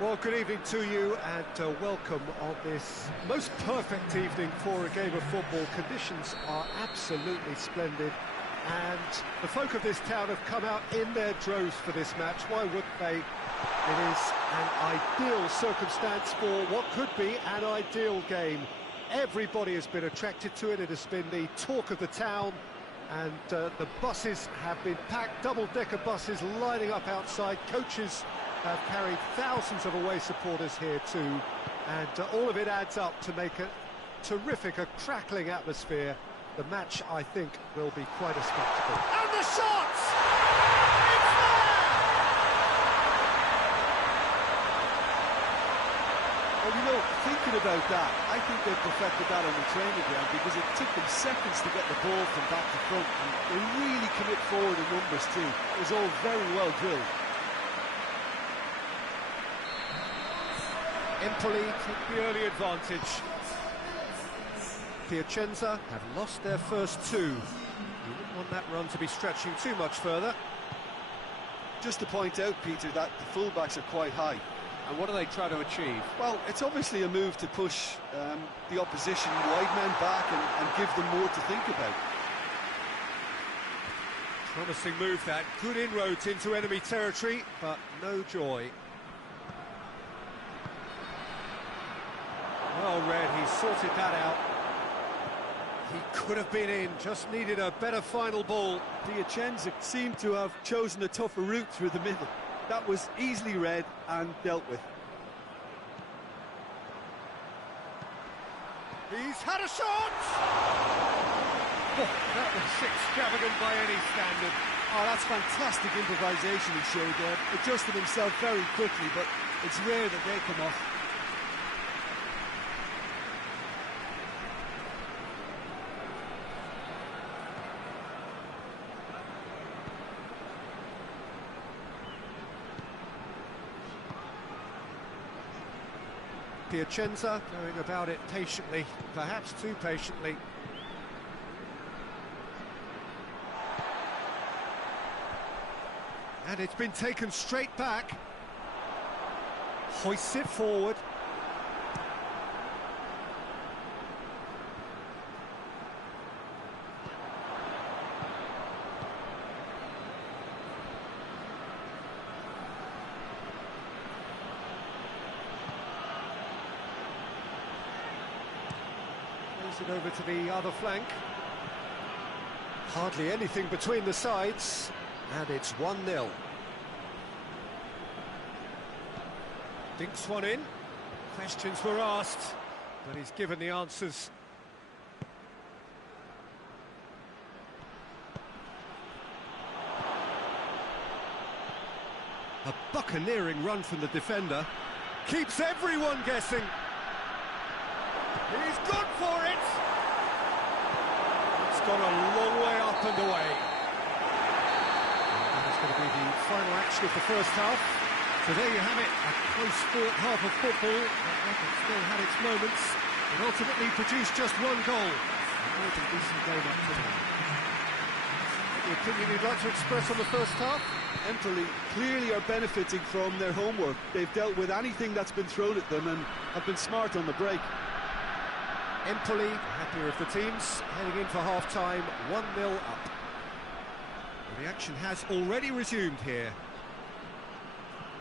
Well, good evening to you and welcome on this most perfect evening for a game of football. Conditions are absolutely splendid and the folk of this town have come out in their droves for this match. Why wouldn't they? It is an ideal circumstance for what could be an ideal game. Everybody has been attracted to it. It has been the talk of the town, and the buses have been packed, double-decker buses lining up outside. Coaches have carried thousands of away supporters here too, and all of it adds up to make a terrific, a crackling atmosphere. The match, I think, will be quite a spectacle. And the shots! It's there! Well, you know, thinking about that, I think they perfected that on the training ground because it took them seconds to get the ball from back to front, and they really commit forward in numbers too. It was all very well drilled. Empoli took the early advantage. Piacenza have lost their first two. You wouldn't want that run to be stretching too much further. Just to point out, Peter, that the fullbacks are quite high. And what do they try to achieve? Well, it's obviously a move to push the opposition wide men back and give them more to think about. Promising move that. Good inroads into enemy territory, but no joy. Well read, he sorted that out. He could have been in, just needed a better final ball. Piacenza seemed to have chosen a tougher route through the middle. That was easily read and dealt with. He's had a shot! Oh, that was extravagant by any standard. Oh, that's fantastic improvisation he showed there. Adjusted himself very quickly, but it's rare that they come off. Piacenza going about it patiently, perhaps too patiently. And it's been taken straight back. Hoists it forward. It over to the other flank. Hardly anything between the sides, and it's 1-0. Dinks one in. Questions were asked, but he's given the answers. A buccaneering run from the defender. Keeps everyone guessing. He's gone for it! It's gone a long way up and away. And that is going to be the final action of the first half. So there you have it, a close-fought half of football. It still had its moments, and ultimately produced just one goal. A more than decent game up to now. Any opinion you'd like to express on the first half? Empoli clearly are benefiting from their homework. They've dealt with anything that's been thrown at them and have been smart on the break. Empoli, happier of the teams, heading in for half-time, 1-0 up. Well, the action has already resumed here.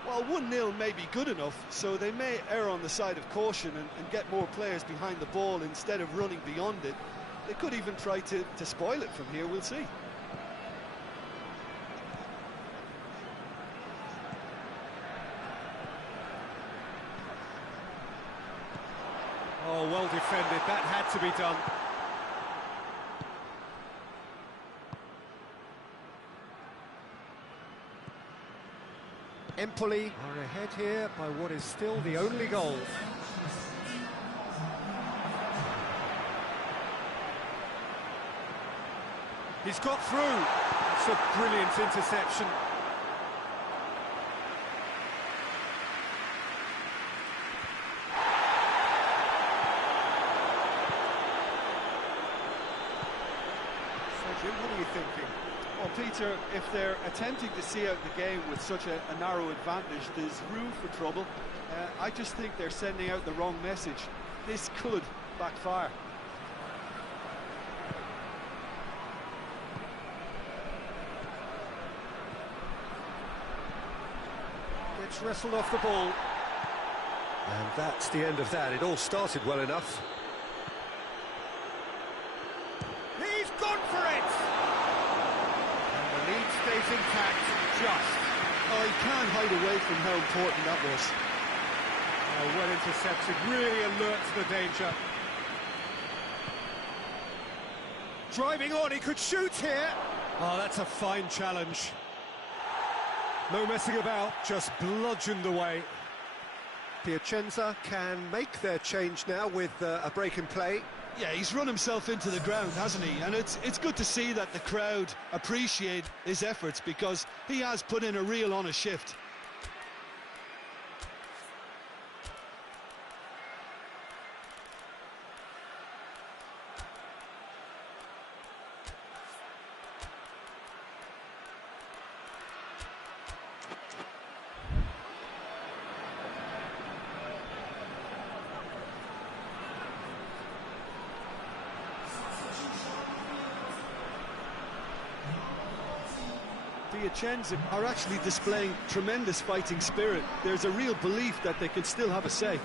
Well, 1-0 may be good enough, so they may err on the side of caution and get more players behind the ball instead of running beyond it. They could even try to spoil it from here, we'll see. Oh, well defended, that had to be done. Empoli are ahead here by what is still the only goal. He's got through. It's a brilliant interception. Jim, what are you thinking? Well, Peter, if they're attempting to see out the game with such a narrow advantage, there's room for trouble. I just think they're sending out the wrong message. This could backfire. It's wrestled off the ball. And that's the end of that. It all started well enough. He's gone for it! And the lead stays intact, just. Oh, he can't hide away from how important that was. Well intercepted, really alert to the danger. Driving on, he could shoot here. Oh, that's a fine challenge. No messing about, just bludgeoned away. Piacenza can make their change now with a break in play. Yeah, he's run himself into the ground, hasn't he? And it's good to see that the crowd appreciate his efforts, because he has put in a real honest shift. Piacenza are actually displaying tremendous fighting spirit. There's a real belief that they can still have a say.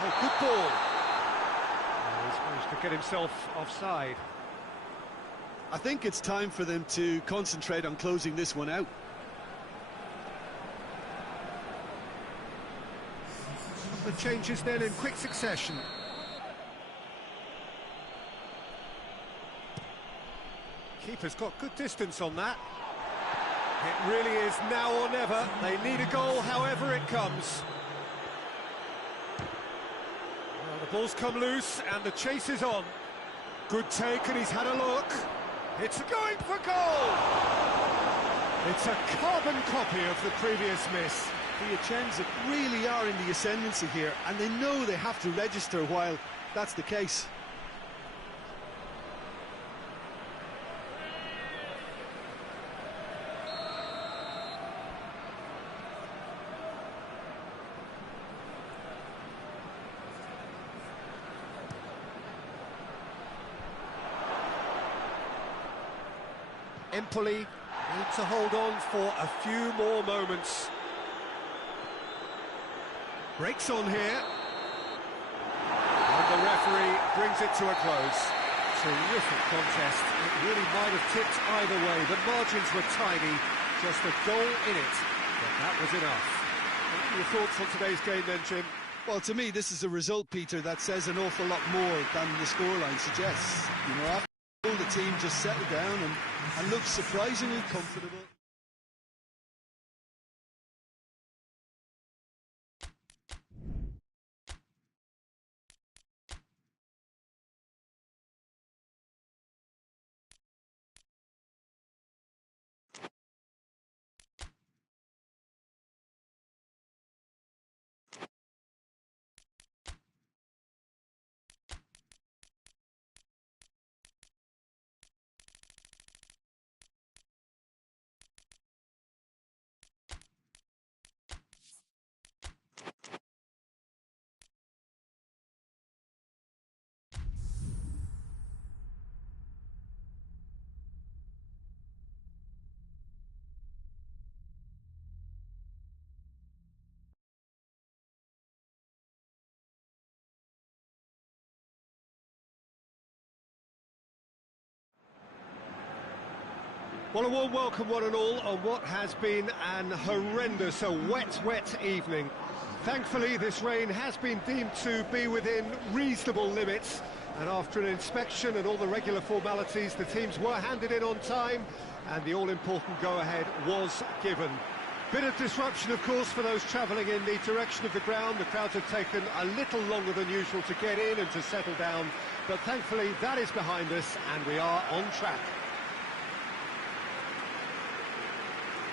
Oh, good ball. He's managed to get himself offside. I think it's time for them to concentrate on closing this one out. The changes then in quick succession. Keeper's got good distance on that. It really is now or never. They need a goal however it comes. Well, the ball's come loose and the chase is on. Good take, and he's had a look. It's going for goal! It's a carbon copy of the previous miss. Piacenza really are in the ascendancy here, and they know they have to register while that's the case. Empoli need to hold on for a few more moments. Breaks on here. And the referee brings it to a close. Terrific contest. It really might have tipped either way. The margins were tiny, just a goal in it. But that was enough. What are your thoughts on today's game then, Jim? Well, to me, this is a result, Peter, that says an awful lot more than the scoreline suggests. You know, after all, the team just settled down and looked surprisingly comfortable. Well, a warm welcome, one and all, on what has been an horrendous, a wet evening. Thankfully, this rain has been deemed to be within reasonable limits, and after an inspection and all the regular formalities, the teams were handed in on time, and the all-important go-ahead was given. Bit of disruption, of course, for those travelling in the direction of the ground. The crowds have taken a little longer than usual to get in and to settle down, but thankfully that is behind us, and we are on track.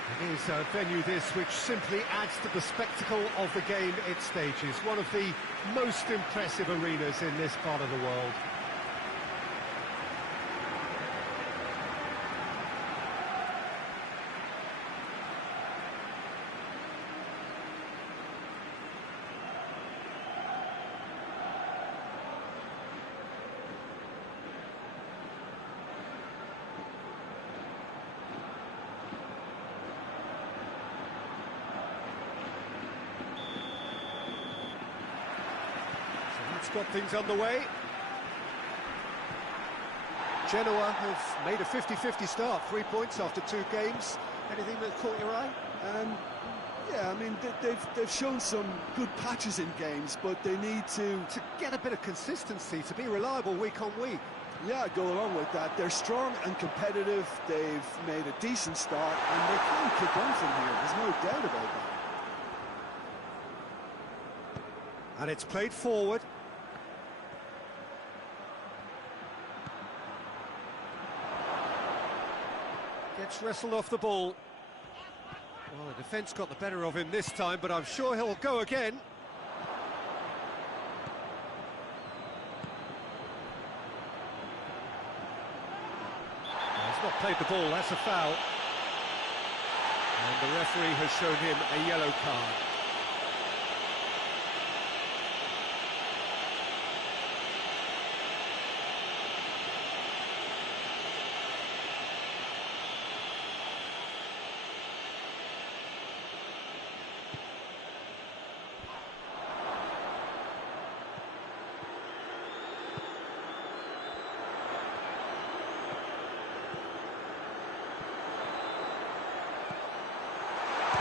It is a venue this which simply adds to the spectacle of the game it stages. One of the most impressive arenas in this part of the world. Got things underway. Genoa have made a 50-50 start, 3 points after 2 games. Anything that caught your eye? Yeah, I mean, they've shown some good patches in games, but they need to get a bit of consistency, to be reliable week on week. Yeah, go along with that. They're strong and competitive. They've made a decent start, and they can kick on from here. There's no doubt about that. And it's played forward. Gets wrestled off the ball. Well, the defence got the better of him this time, but I'm sure he'll go again. He's not played the ball, that's a foul. And the referee has shown him a yellow card.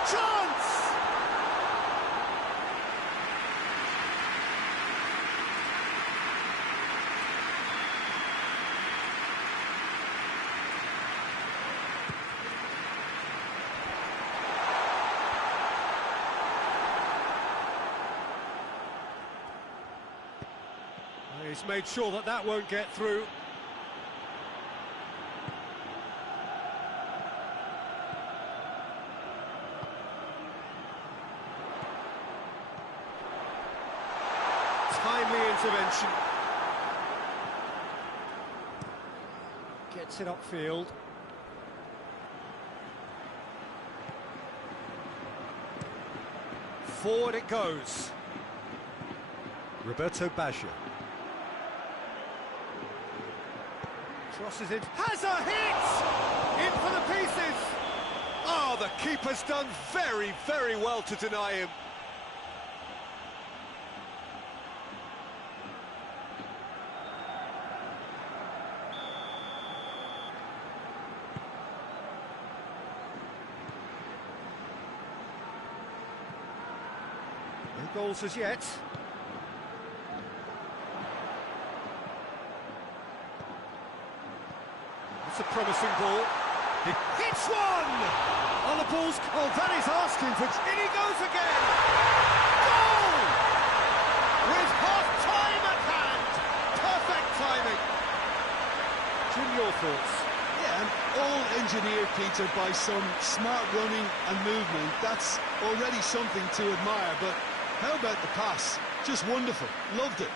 Chance! He's made sure that that won't get through. Timely intervention. Gets it upfield. Forward it goes. Roberto Baggio. Crosses it. Has a hit! In for the pieces! Oh, the keeper's done very, very well to deny him. No goals as yet. It's a promising ball. He hits one! On the ball's... Oh, that is asking for... In he goes again! Goal! With half-time at hand! Perfect timing! Jim, your thoughts? Yeah, and all engineered, Peter, by some smart running and movement. That's already something to admire, but how about the pass? Just wonderful. Loved it.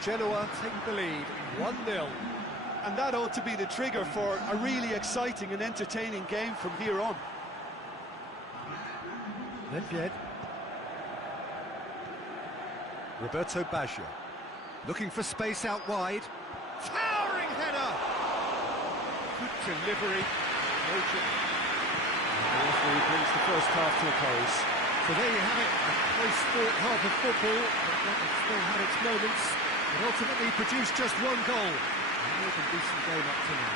Genoa take the lead, 1-0. And that ought to be the trigger for a really exciting and entertaining game from here on. Then Roberto Baggio. Looking for space out wide. Towering header! Good delivery. The referee brings the first half to a close. So there you have it, a close-fought half of football, but it still had its moments. It ultimately produced just 1 goal. A decent game up to now.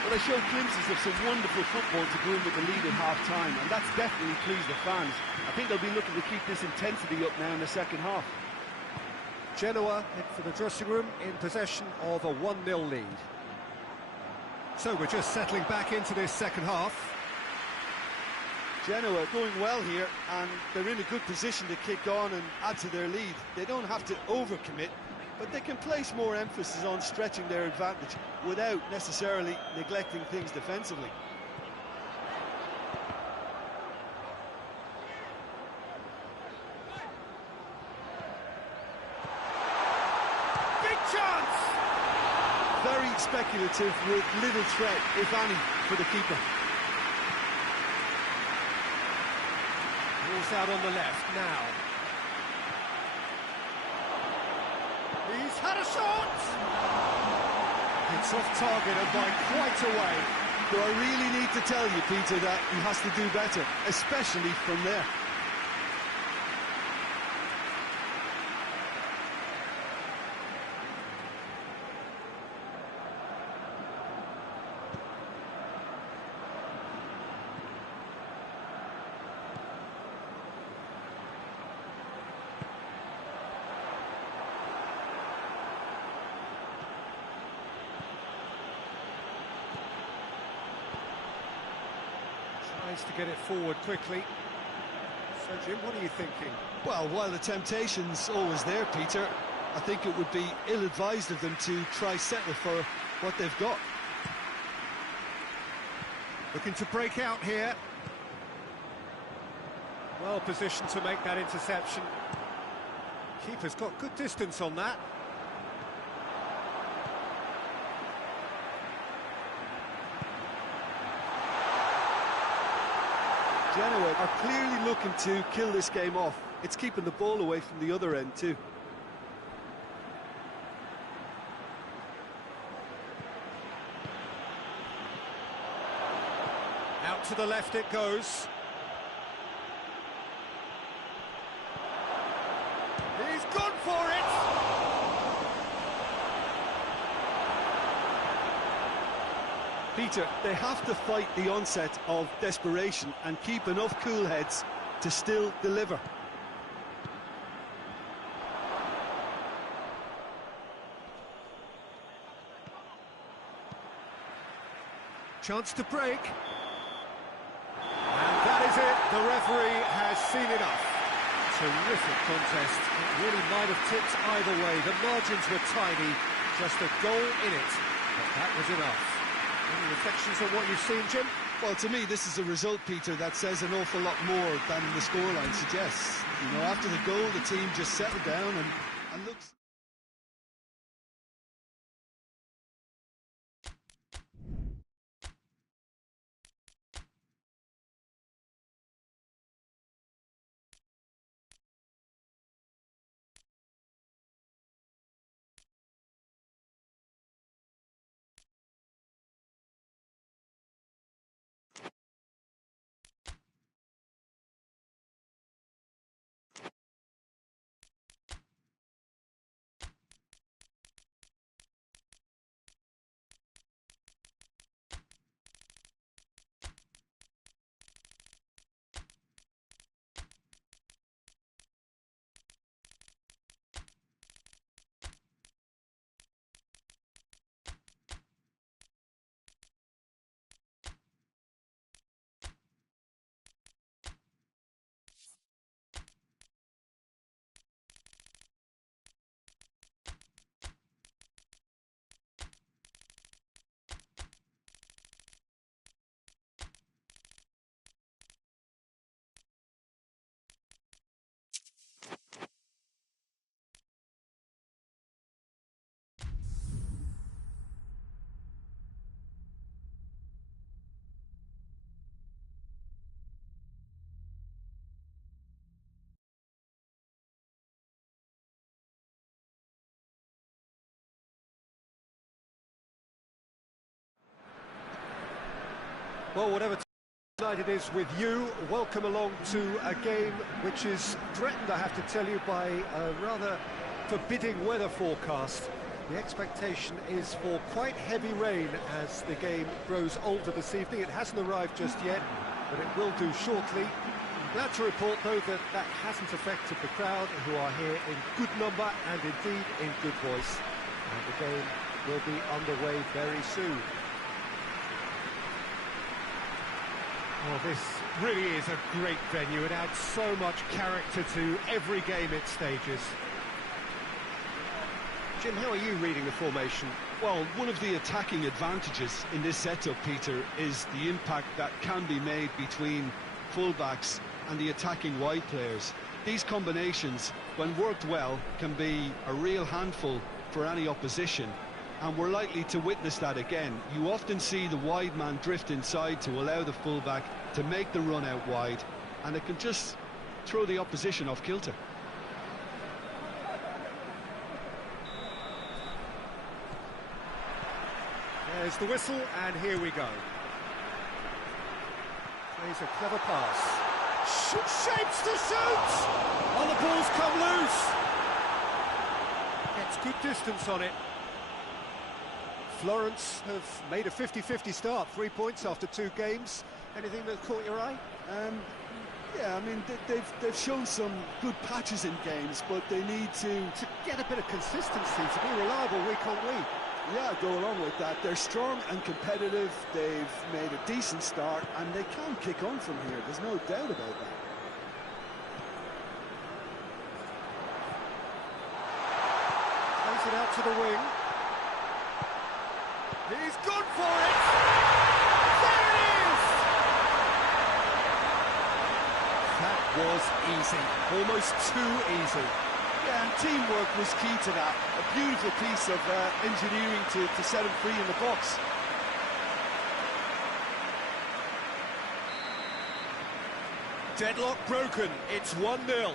Well, they showed glimpses of some wonderful football to go in with the lead at half-time, and that's definitely pleased the fans. I think they'll be looking to keep this intensity up now in the second half. Genoa head for the dressing room in possession of a 1-0 lead. So we're just settling back into this second half. Genoa going well here, and they're in a good position to kick on and add to their lead. They don't have to overcommit, but they can place more emphasis on stretching their advantage without necessarily neglecting things defensively. Big chance! Very speculative with little threat, if any, for the keeper. Ball's out on the left now. He's had a shot! It's off target and by quite a way. Do I really need to tell you, Peter, that he has to do better, especially from there? Tries to get it forward quickly. So, Jim, what are you thinking? Well, while the temptation's always there, Peter, I think it would be ill-advised of them to try settle for what they've got. Looking to break out here. Well positioned to make that interception. Keeper's got good distance on that. Genoa are clearly looking to kill this game off. It's keeping the ball away from the other end too. Out to the left it goes. He's gone for it! Peter, they have to fight the onset of desperation and keep enough cool heads to still deliver. Chance to break. And that is it. The referee has seen enough. Terrific contest. It really might have tipped either way. The margins were tiny. Just a goal in it. But that was enough. Any reflections on what you've seen, Jim? Well, to me, this is a result, Peter, that says an awful lot more than the scoreline suggests. You know, after the goal, the team just settled down and looks... Well, whatever tonight it is with you, welcome along to a game which is threatened, I have to tell you, by a rather forbidding weather forecast. The expectation is for quite heavy rain as the game grows older this evening. It hasn't arrived just yet, but it will do shortly. I'm glad to report, though, that that hasn't affected the crowd, who are here in good number and indeed in good voice. And the game will be underway very soon. Well, this really is a great venue. It adds so much character to every game it stages. Jim, how are you reading the formation? Well, one of the attacking advantages in this setup, Peter, is the impact that can be made between fullbacks and the attacking wide players. These combinations, when worked well, can be a real handful for any opposition, and we're likely to witness that again. You often see the wide man drift inside to allow the fullback to make the run out wide, and it can just throw the opposition off kilter. There's the whistle, and here we go. Plays a clever pass. Shapes to shoot! Oh, the ball's come loose! Gets good distance on it. Florence have made a 50-50 start, 3 points after 2 games. Anything that caught your eye? Yeah, I mean, they've shown some good patches in games, but they need to get a bit of consistency, to be reliable week on week. Yeah, go along with that. They're strong and competitive, they've made a decent start, and they can kick on from here, there's no doubt about that. Plays it out to the wing. He's gone for it! There it is! That was easy, almost too easy. Yeah, and teamwork was key to that. A beautiful piece of engineering to set him free in the box. Deadlock broken, it's 1-0.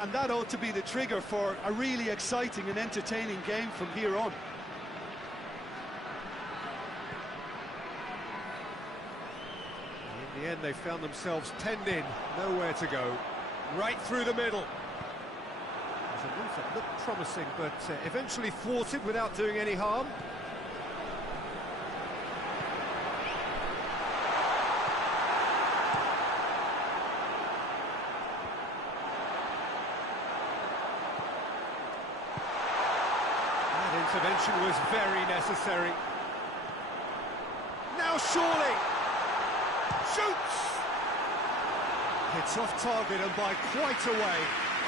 And that ought to be the trigger for a really exciting and entertaining game from here on. In the end, they found themselves penned in, nowhere to go. Right through the middle. There's a move that looked promising, but eventually thwarted without doing any harm. That intervention was very necessary. Now surely! Shoots! It's off target and by quite a way.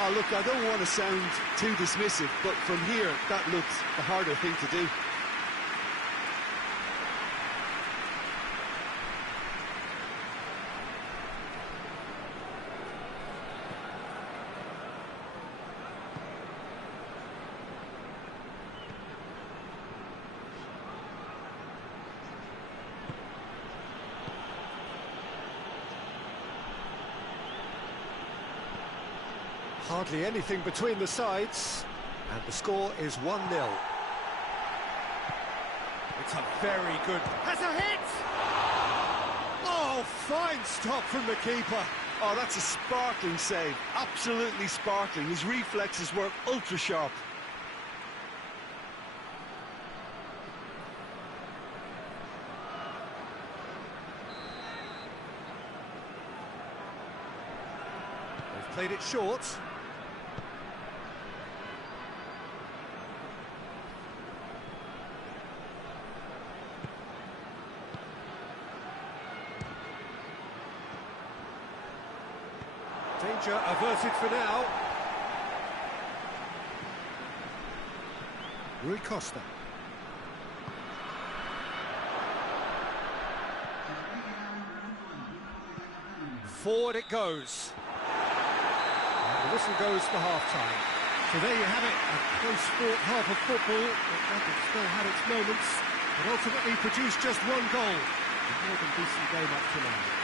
Oh, look, I don't want to sound too dismissive, but from here, that looks the harder thing to do. Hardly anything between the sides, and the score is 1-0. It's a very good... Has a hit! Oh, fine stop from the keeper. Oh, that's a sparkling save, absolutely sparkling. His reflexes were ultra sharp. They've played it short. Danger averted for now. Rui Costa. Forward it goes. And the whistle goes for half-time. So there you have it, a close-fought half of football that still had its moments, but ultimately produced just 1 goal. A more than decent game up to now.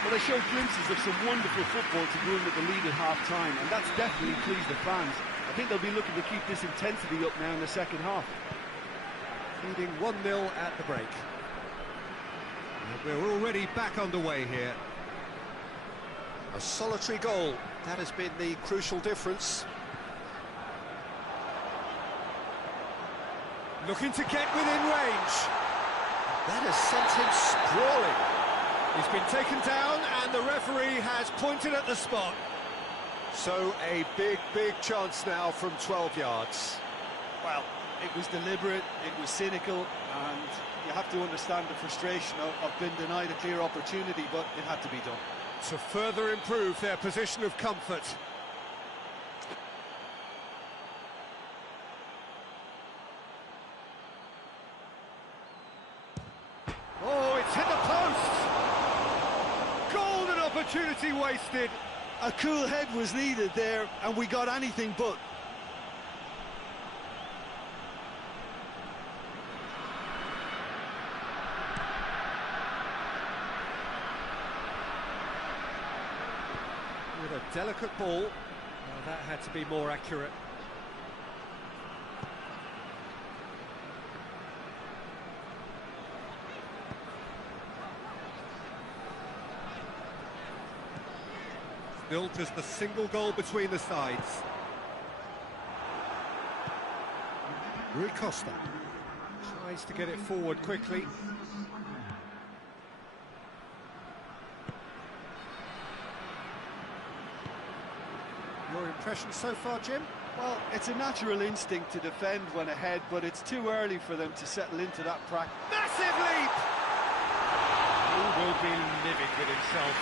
Well, they showed glimpses of some wonderful football to go in with the lead at half-time, and that's definitely pleased the fans. I think they'll be looking to keep this intensity up now in the second half. Leading 1-0 at the break. And we're already back underway here. A solitary goal, that has been the crucial difference. Looking to get within range. That has sent him sprawling. He's been taken down and the referee has pointed at the spot. So a big chance now from 12 yards. Well, it was deliberate, it was cynical, and you have to understand the frustration of being denied a clear opportunity, but it had to be done. To further improve their position of comfort. opportunity wasted. A cool head was needed there, and we got anything but. With a delicate ball. Well, that had to be more accurate. Built as the single goal between the sides. Rui Costa tries to get it forward quickly. Your impression so far, Jim? Well, it's a natural instinct to defend when ahead, but it's too early for them to settle into that practice. Massive leap! He will be livid with himself.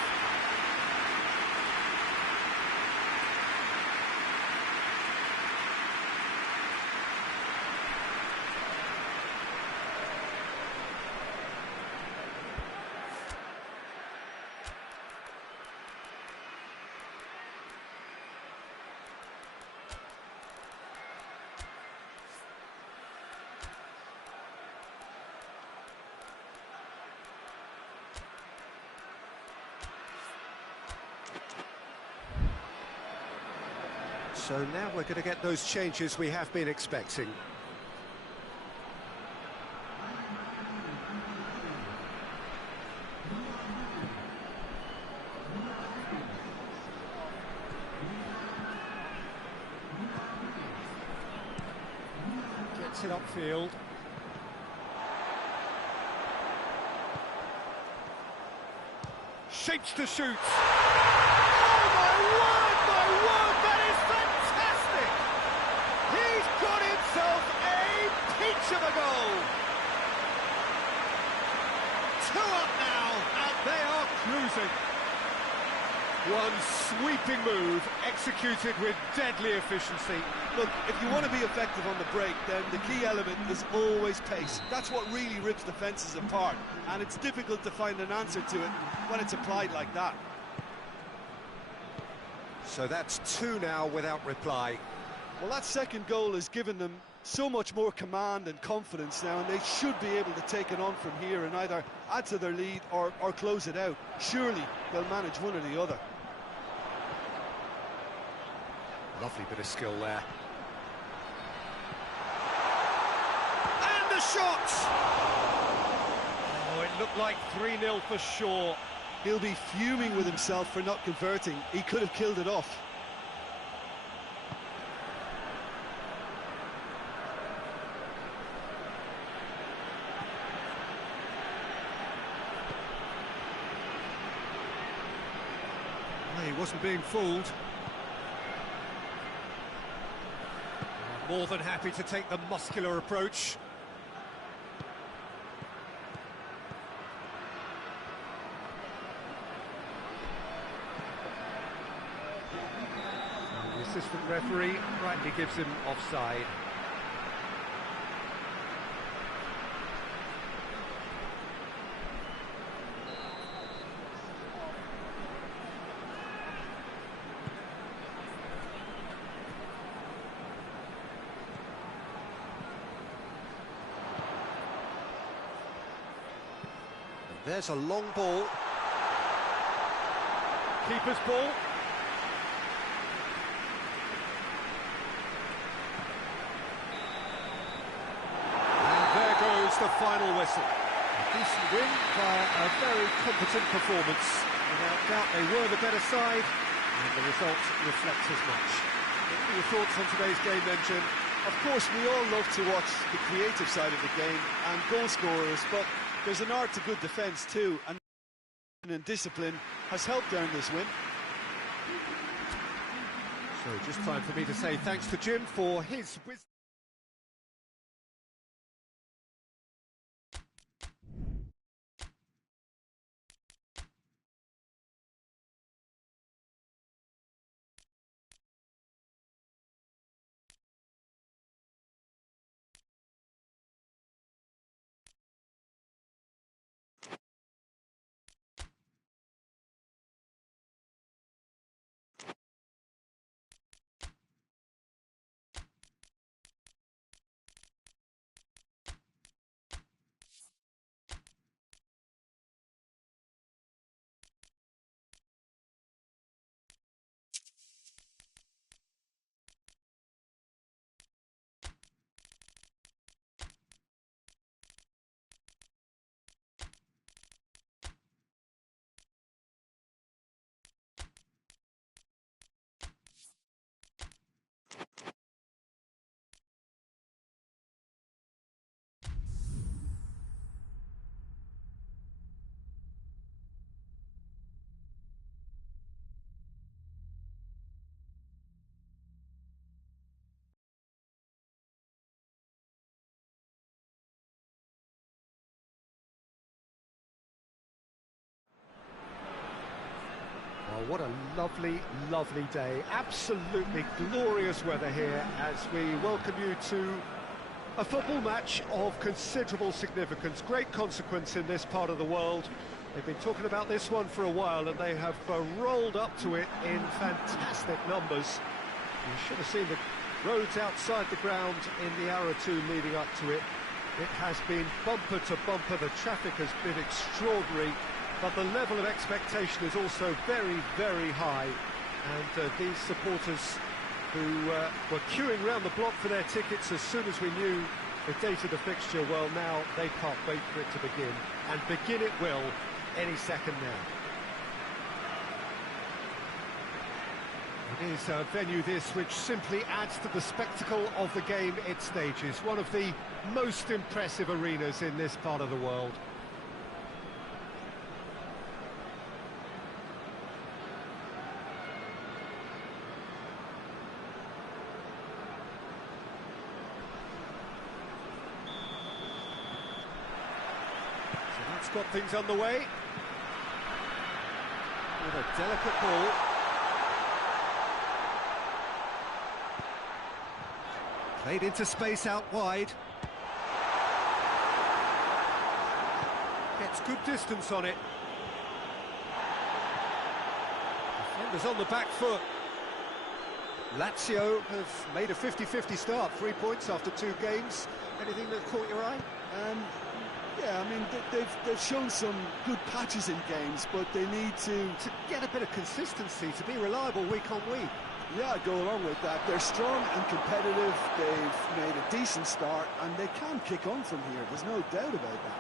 So now we're going to get those changes we have been expecting. Gets it upfield. Shapes to shoot. Oh my word, my word, that is fantastic! He's got himself a peach of a goal. 2 up now, and they are cruising. One sweeping move, executed with deadly efficiency. Look, if you want to be effective on the break, then the key element is always pace. That's what really rips defences apart, and it's difficult to find an answer to it when it's applied like that. So that's 2 now without reply. Well, that second goal has given them so much more command and confidence now, and they should be able to take it on from here and either add to their lead or close it out. Surely they'll manage one or the other. Lovely bit of skill there. And the shot! Oh, it looked like 3-0 for sure. He'll be fuming with himself for not converting. He could have killed it off. Well, he wasn't being fooled. More than happy to take the muscular approach. The assistant referee rightly gives him offside. There's a long ball. Keeper's ball. And there goes the final whistle. A decent win via a very competent performance. Without doubt, they were the better side, and the result reflects as much. What are your thoughts on today's game then, Jim? Of course, we all love to watch the creative side of the game and goal scorers, but there's an art to good defence too, and discipline has helped earn this win. So just time for me to say thanks to Jim for his wisdom. what a lovely, lovely day. Absolutely glorious weather here as we welcome you to a football match of considerable significance, great consequence in this part of the world. They've been talking about this one for a while and they have rolled up to it in fantastic numbers. You should have seen the roads outside the ground in the hour or two leading up to it. It has been bumper to bumper, the traffic has been extraordinary, but the level of expectation is also very, very high. And these supporters who were queuing round the block for their tickets as soon as we knew the date of the fixture, well, now they can't wait for it to begin. And begin it will any second now. It is a venue this which simply adds to the spectacle of the game it stages. One of the most impressive arenas in this part of the world. So that's got things underway. With a delicate ball. Played into space out wide. Gets good distance on it. Defenders on the back foot. Lazio have made a 50-50 start. 3 points after 2 games. Anything that caught your eye? Yeah, I mean, they've shown some good patches in games, but they need to get a bit of consistency, to be reliable week on week. Yeah, I go along with that. They're strong and competitive. They've made a decent start, and they can kick on from here. There's no doubt about that.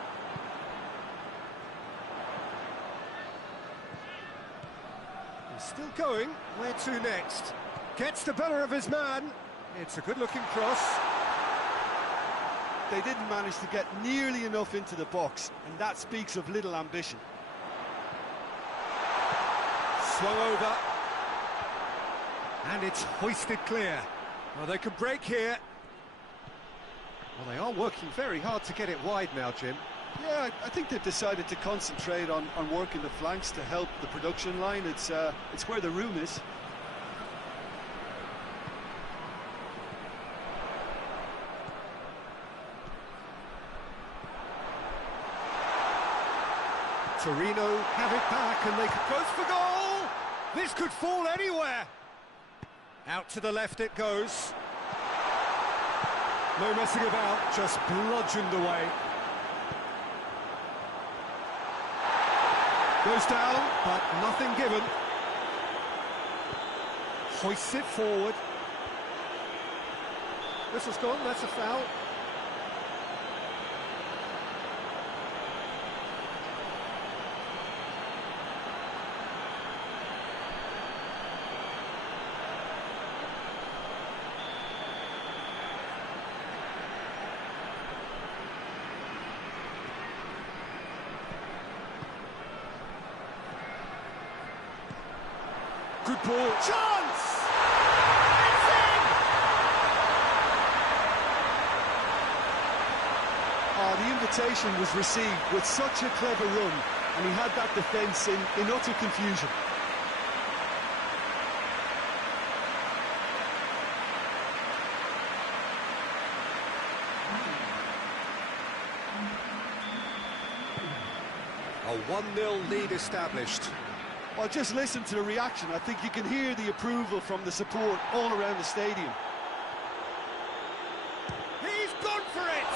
He's still going. Where to next? Gets the better of his man. It's a good-looking cross. They didn't manage to get nearly enough into the box, and that speaks of little ambition. Swung over. And it's hoisted clear. Well, they can break here. Well, they are working very hard to get it wide now, Jim. Yeah, I think they've decided to concentrate on working the flanks to help the production line. It's where the room is. Torino have it back and they could go for goal! This could fall anywhere! Out to the left it goes. No messing about, just bludgeoned away. Goes down, but nothing given. Hoists it forward. Whistle's gone, that's a foul. Good ball. Chance! It's in! Oh, the invitation was received with such a clever run, and he had that defence in utter confusion. A 1-0 lead established. Well, just listen to the reaction. I think you can hear the approval from the support all around the stadium. He's gone for it!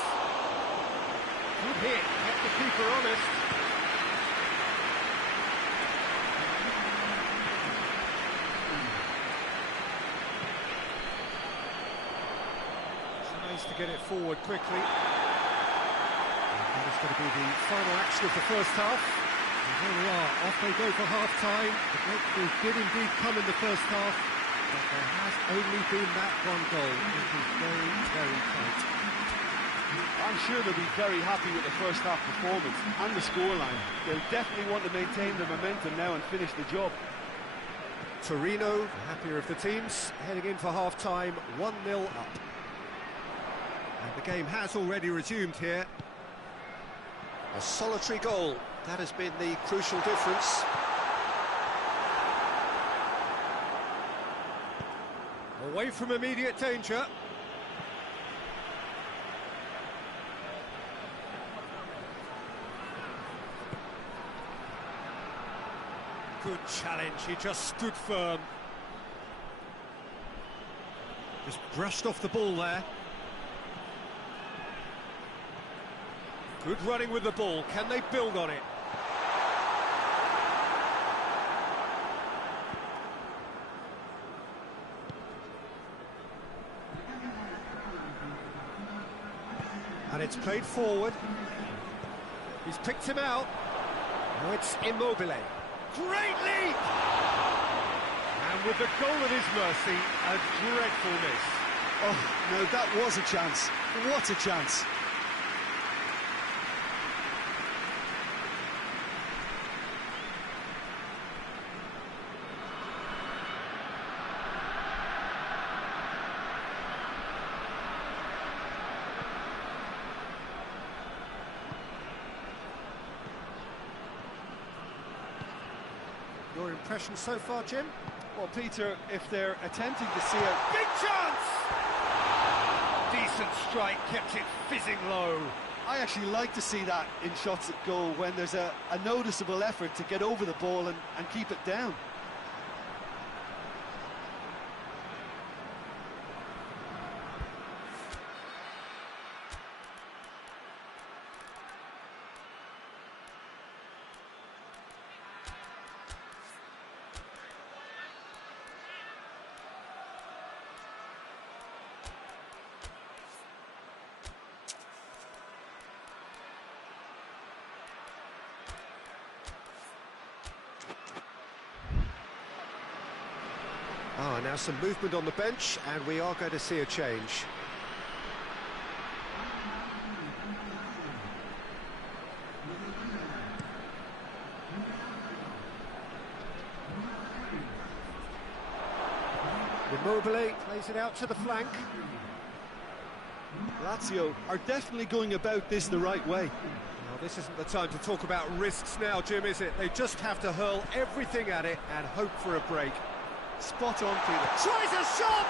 Good hit, kept the keeper honest. It's nice to get it forward quickly. And it's going to be the final action of the first half. And here we are, off they go for half-time. The breakthrough did indeed come in the first half, but there has only been that one goal. It is very, very tight. I'm sure they'll be very happy with the first half performance and the scoreline. They'll definitely want to maintain the momentum now and finish the job. Torino, the happier of the teams, heading in for half-time, 1-0 up. And the game has already resumed here. A solitary goal, that has been the crucial difference. Away from immediate danger. Good challenge, he just stood firm. Just brushed off the ball there. Good running with the ball, can they build on it? And it's played forward. He's picked him out. Now it's Immobile. Great leap! And with the goal at his mercy, a dreadful miss. Oh, no, that was a chance. What a chance. Your impression so far, Jim? Well, Peter, if they're attempting to see a Big chance! Decent strike, kept it fizzing low. I actually like to see that in shots at goal when there's a noticeable effort to get over the ball and keep it down. Now some movement on the bench, and we are going to see a change. Immobile plays it out to the flank. Lazio are definitely going about this the right way. Well, this isn't the time to talk about risks now, Jim, is it? They just have to hurl everything at it and hope for a break. Spot on, Peter. Tries a shot!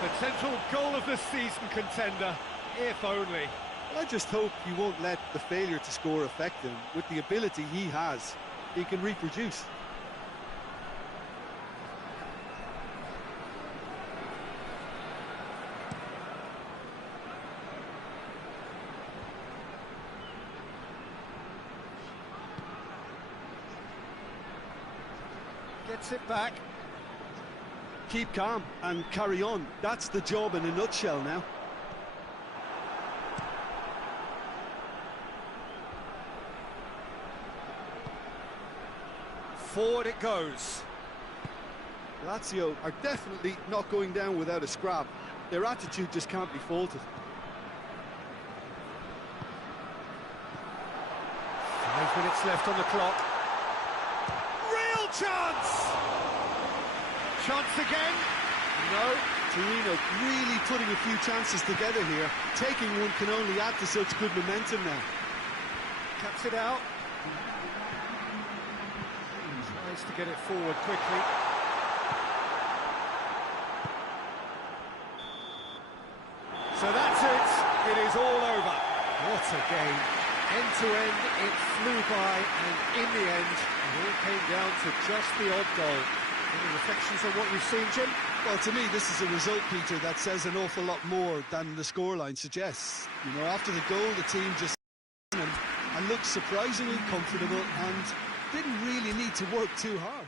Potential goal of the season contender, if only. I just hope you won't let the failure to score affect him. With the ability he has, he can reproduce. Gets it back. Keep calm and carry on. That's the job in a nutshell now. Forward it goes. Lazio are definitely not going down without a scrap. Their attitude just can't be faulted. 5 minutes left on the clock. Real chance! Chance again? No. Torino really putting a few chances together here. Taking one can only add to such good momentum now. Cuts it out. Tries to get it forward quickly. So that's it. It is all over. What a game. End to end, it flew by, and in the end, it all came down to just the odd goal. Any reflections on what you've seen, Jim? Well, to me, this is a result, Peter, that says an awful lot more than the scoreline suggests. You know, after the goal, the team just and looked surprisingly comfortable and didn't really need to work too hard.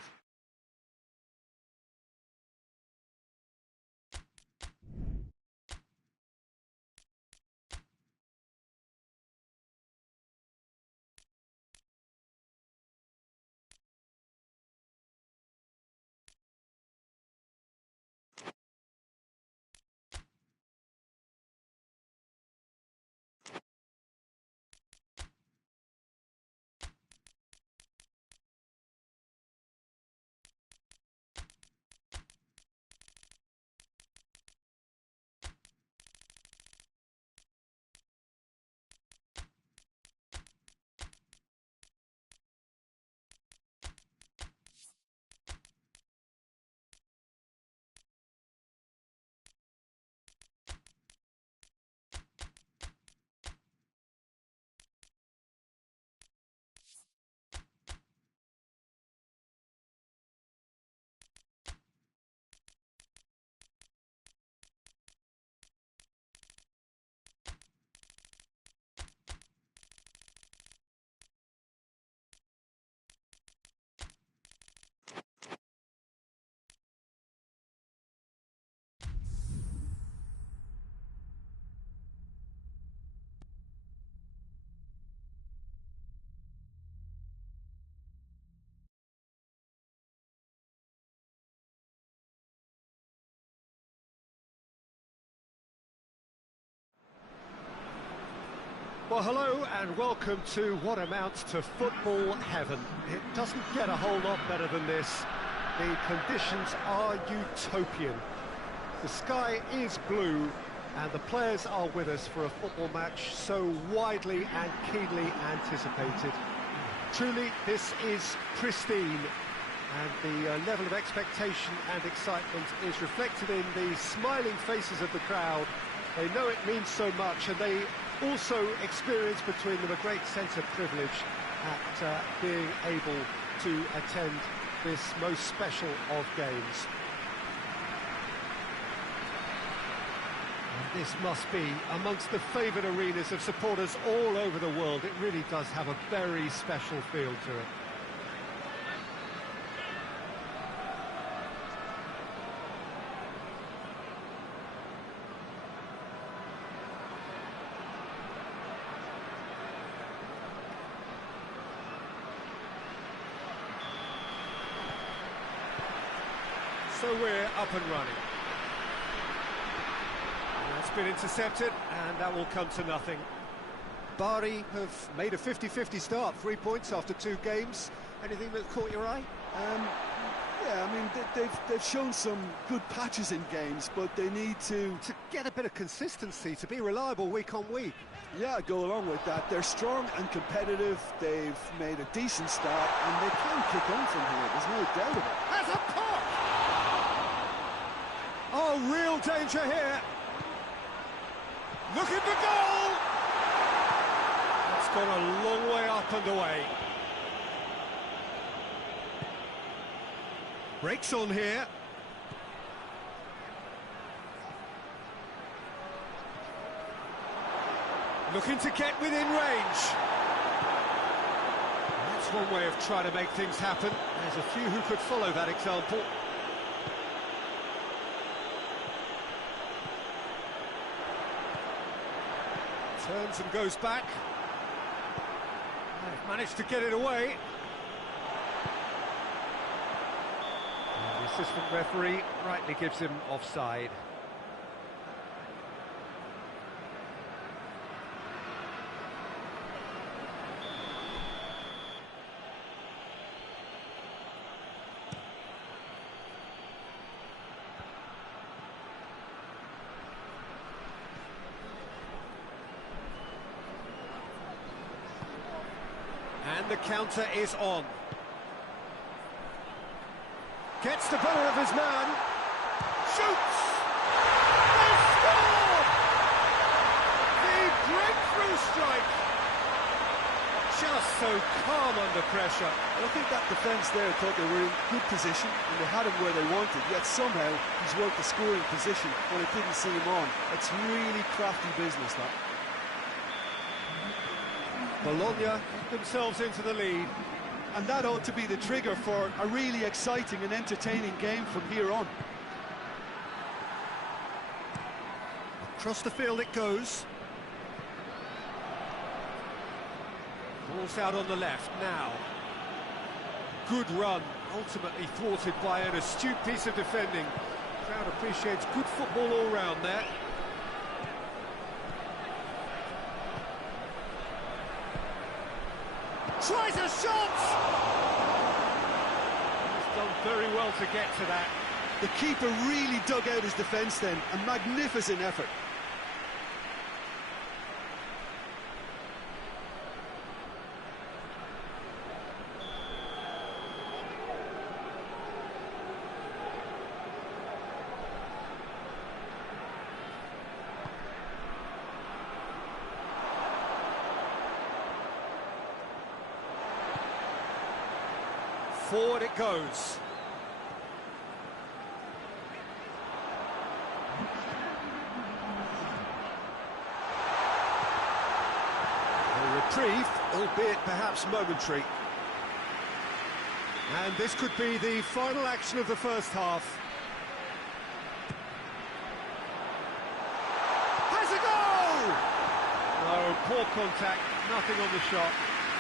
Well, hello and welcome to what amounts to football heaven. It doesn't get a whole lot better than this. The conditions are utopian. The sky is blue and the players are with us for a football match so widely and keenly anticipated. Truly, this is pristine, and the level of expectation and excitement is reflected in the smiling faces of the crowd. They know it means so much, and they also experience between them a great sense of privilege at being able to attend this most special of games. And this must be amongst the favoured arenas of supporters all over the world. It really does have a very special feel to it. So we're up and running. That's been intercepted, and that will come to nothing. Bari have made a 50-50 start, 3 points after 2 games. Anything that caught your eye? Yeah, I mean, they've shown some good patches in games, but they need to get a bit of consistency, to be reliable week on week. Yeah, go along with that. They're strong and competitive. They've made a decent start, and they can kick on from here. There's no doubt of it. Has a pop! Oh, real danger here. Looking for goal! It's gone a long way up and away. Breaks on here. Looking to get within range. That's one way of trying to make things happen. There's a few who could follow that example. Turns and goes back. They've managed to get it away. And the assistant referee rightly gives him offside. And the counter is on. Gets the better of his man. Shoots! They scored! The breakthrough strike! Just so calm under pressure. I think that defence there thought they were in good position and they had him where they wanted, yet somehow he's worked the scoring position when it didn't see him on. It's really crafty business, that. Bologna themselves into the lead. And that ought to be the trigger for a really exciting and entertaining game from here on. Across the field it goes. Ball's out on the left now. Good run, ultimately thwarted by an astute piece of defending. Crowd appreciates good football all round there. Tries a shot! He's done very well to get to that. The keeper really dug out his defence then. A magnificent effort. Forward it goes. A reprieve, albeit perhaps momentary. And this could be the final action of the first half. Has a goal! No, poor contact, nothing on the shot.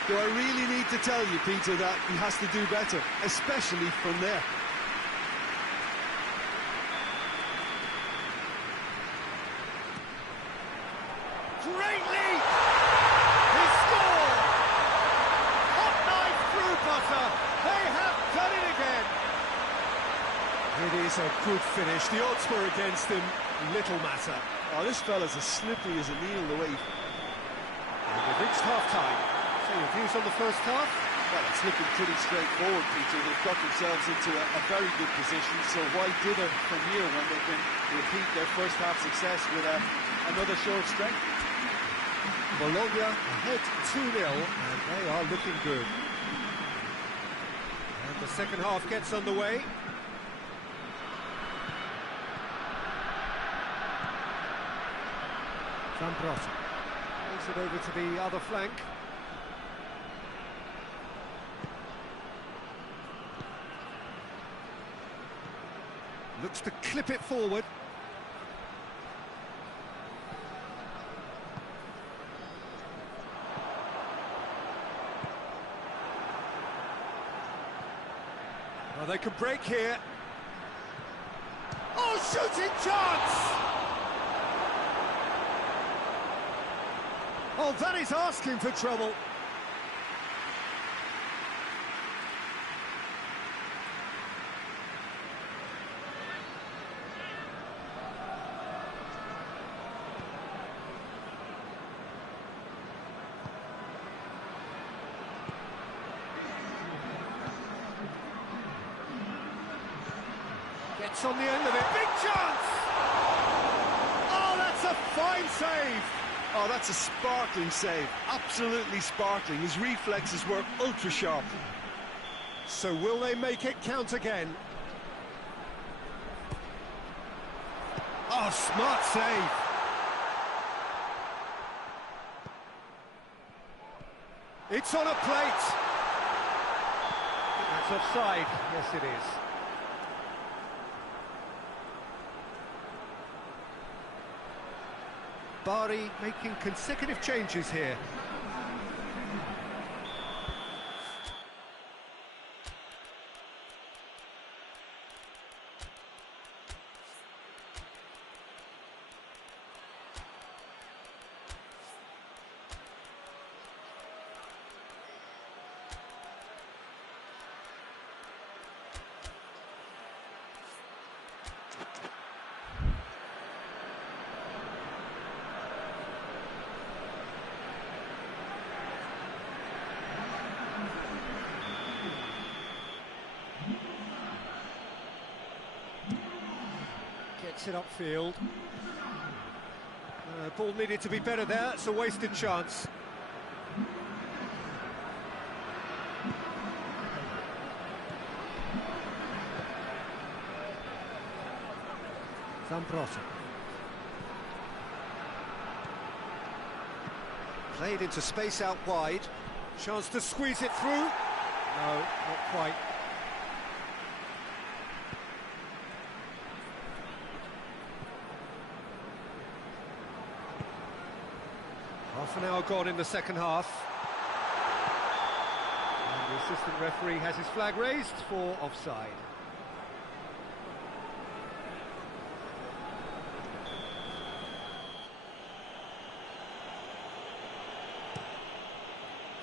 Do I really need to tell you, Peter, that he has to do better, especially from there? Great lead! That's a good finish. The odds were against him, little matter. Oh, this fella's as slippery as a needle the way. And we've reached half-time. So your views on the first half? Well, it's looking pretty straightforward, Peter. They've got themselves into a very good position, so why dither from here when they can repeat their first half success with another show of strength? Bologna ahead 2-0, and they are looking good. And the second half gets underway. Zambrotta takes it over to the other flank. Looks to clip it forward. Well, they could break here. Oh, shooting chance! Oh, that is asking for trouble. Gets on the end of it. Big chance! Oh, that's a fine save. Oh, that's a sparkling save. Absolutely sparkling. His reflexes were ultra sharp. So will they make it count again? Oh, smart save. It's on a plate. That's offside. Yes, it is. Bari making consecutive changes here. Gets it upfield. Ball needed to be better there. It's a wasted chance. Zambrotta. Played into space out wide. Chance to squeeze it through. No, not quite. Half an hour gone in the second half. And the assistant referee has his flag raised for offside.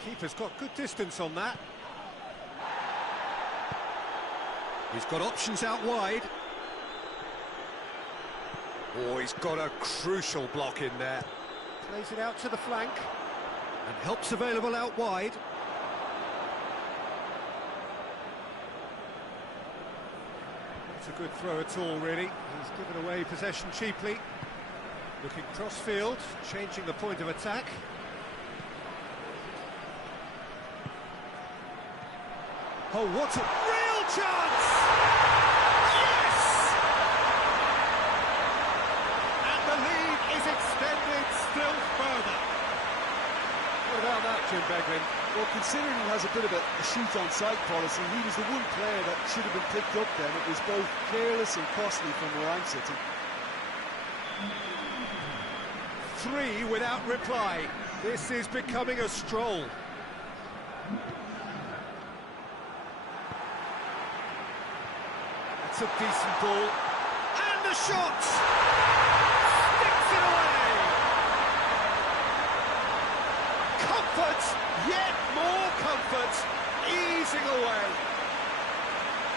Keeper's got good distance on that. He's got options out wide. Oh, he's got a crucial block in there. Plays it out to the flank and helps available out wide. Not a good throw at all, really. He's given away possession cheaply. Looking cross-field, changing the point of attack. Oh, what a real chance! Yes! And the lead is extended still further. What about that, Jim Beglin? Well, considering he has a bit of a shoot-on-sight policy, he was the one player that should have been picked up then. It was both careless and costly from where I'm sitting. 3 without reply. This is becoming a stroll. It's a decent ball. And the shot! Sticks it away! Comfort, yet more comfort, easing away.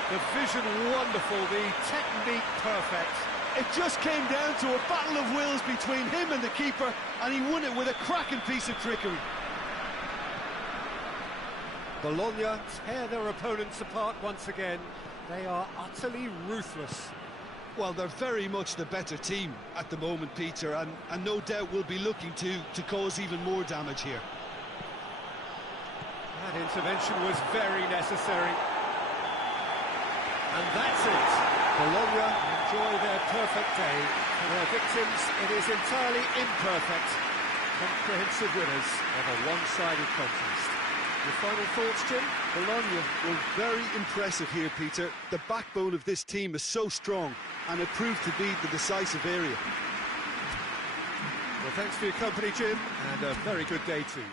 The vision wonderful, the technique perfect. It just came down to a battle of wills between him and the keeper, and he won it with a cracking piece of trickery. Bologna tear their opponents apart once again. They are utterly ruthless. Well, they're very much the better team at the moment, Peter, and no doubt will be looking to cause even more damage here. That intervention was very necessary. And that's it. Bologna enjoy their perfect day. For their victims, it is entirely imperfect. Comprehensive winners of a one-sided contest. Your final thoughts, Jim? Bologna were very impressive here, Peter. The backbone of this team is so strong, and it proved to be the decisive area. Well, thanks for your company, Jim, and a very good day to you.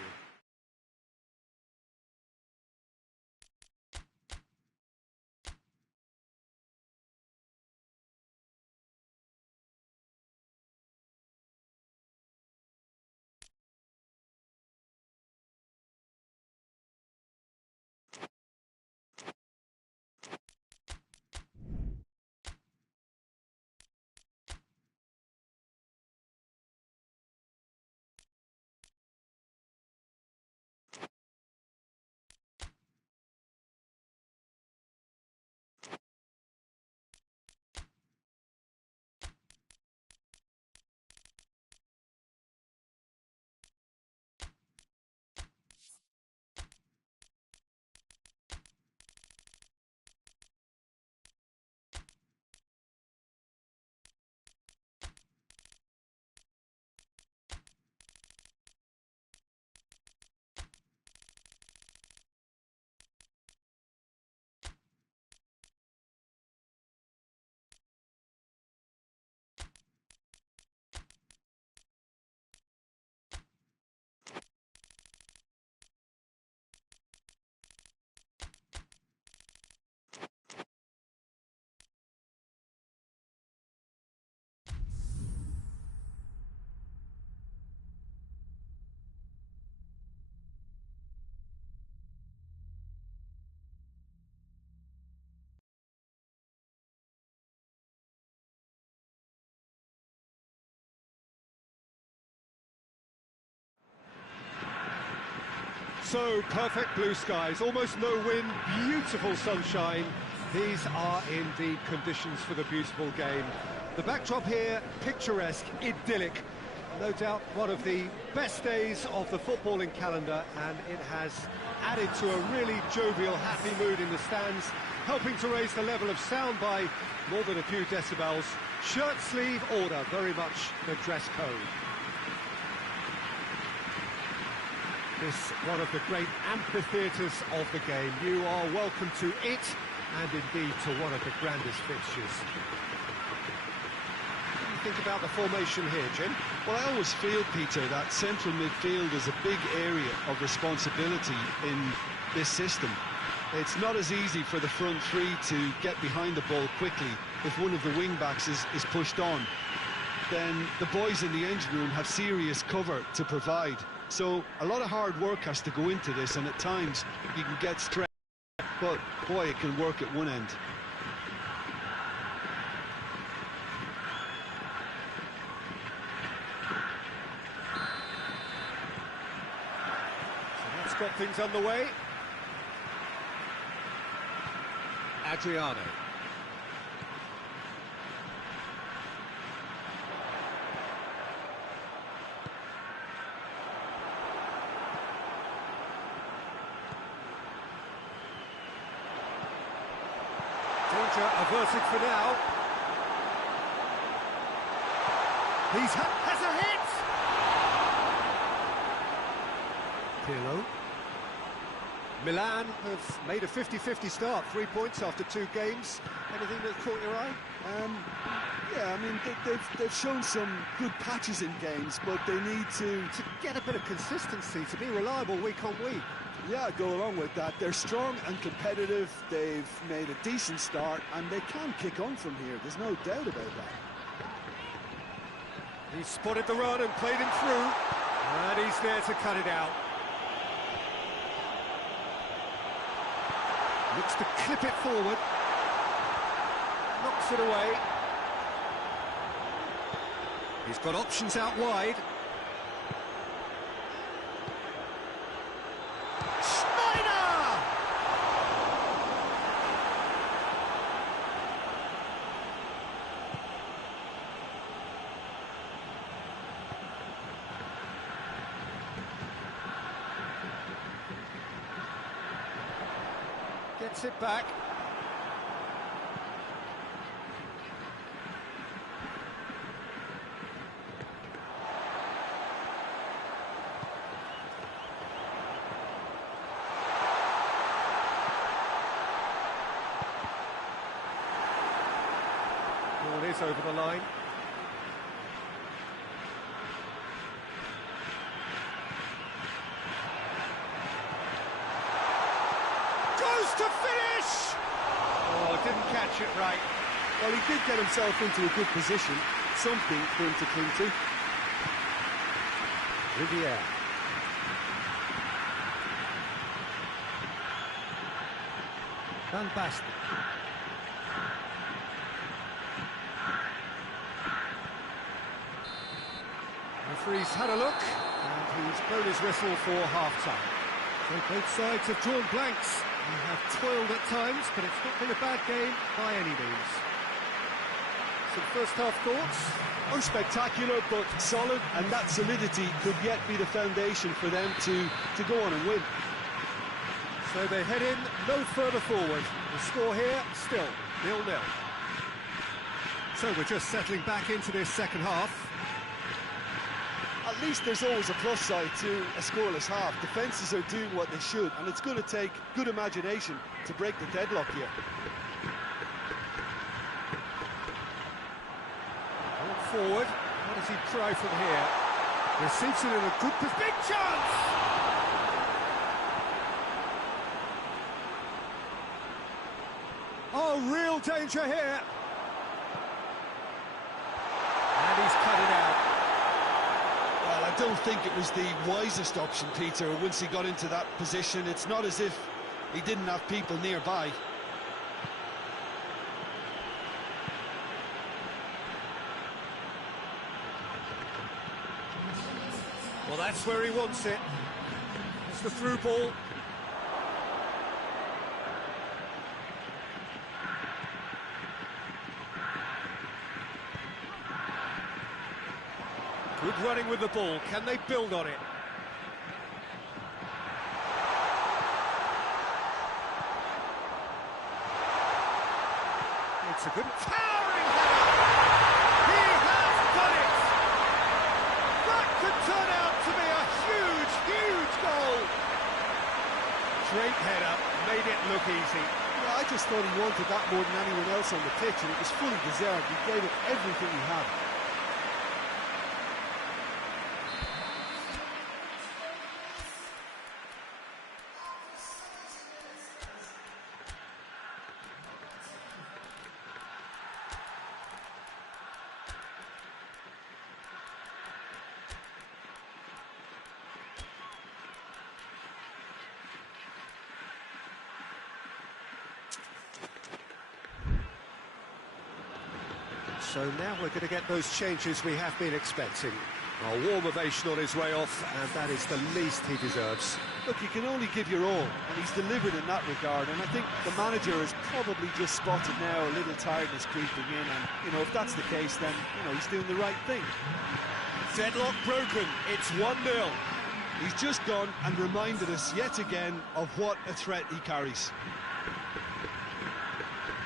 So, perfect blue skies, almost no wind, beautiful sunshine. These are indeed conditions for the beautiful game. The backdrop here, picturesque, idyllic. No doubt one of the best days of the footballing calendar, and it has added to a really jovial, happy mood in the stands, helping to raise the level of sound by more than a few decibels. Shirt sleeve order, very much the dress code. This one of the great amphitheatres of the game. You are welcome to it, and indeed to one of the grandest fixtures. What do you think about the formation here, Jim? Well, I always feel, Peter, that central midfield is a big area of responsibility in this system. It's not as easy for the front three to get behind the ball quickly if one of the wing-backs is pushed on. Then the boys in the engine room have serious cover to provide. So a lot of hard work has to go into this, and at times you can get stressed, but boy, it can work at one end. So that's got things underway. Adriano. Danger averted for now. Has a hit! Pirlo. Milan have made a 50-50 start, 3 points after 2 games. Anything that caught your eye? Yeah, I mean, they've shown some good patches in games, but they need to get a bit of consistency, to be reliable week on week. Yeah, go along with that. They're strong and competitive. They've made a decent start, and they can kick on from here. There's no doubt about that. He spotted the run and played him through, and he's there to cut it out. Looks to clip it forward. knocks it away. He's got options out wide. Gets it back. Ball is over the line. To finish! Oh, didn't catch it right. Well, he did get himself into a good position, something for him to cling to. Riviere. Van Basten. Referee's had a look, and he's blown his whistle for half-time. So both sides have drawn blanks. They have toiled at times, but it's not been a bad game by any means. Some first-half thoughts? Unspectacular, but solid, and that solidity could yet be the foundation for them to go on and win. So they head in no further forward. The score here, still 0-0. So we're just settling back into this second half. At least there's always a plus side to a scoreless half. Defences are doing what they should, and it's going to take good imagination to break the deadlock here. Forward, what does he try from here? Receives it in a good position. Big chance! Oh, real danger here. And he's cut it out. Well, I don't think it was the wisest option, Peter, once he got into that position. It's not as if he didn't have people nearby. Well, that's where he wants it. It's the through ball. Good running with the ball. Can they build on it? It's a good towering header. He has done it. That could turn out to be a huge, huge goal. Great header, made it look easy. Yeah, I just thought he wanted that more than anyone else on the pitch, and it was fully deserved. He gave it everything he had. So now we're going to get those changes we have been expecting. A warm ovation on his way off, and that is the least he deserves. Look, you can only give your all, and he's delivered in that regard, and I think the manager has probably just spotted now a little tiredness creeping in, and, you know, if that's the case, then, you know, he's doing the right thing. Deadlock broken, it's 1-0. He's just gone and reminded us yet again of what a threat he carries.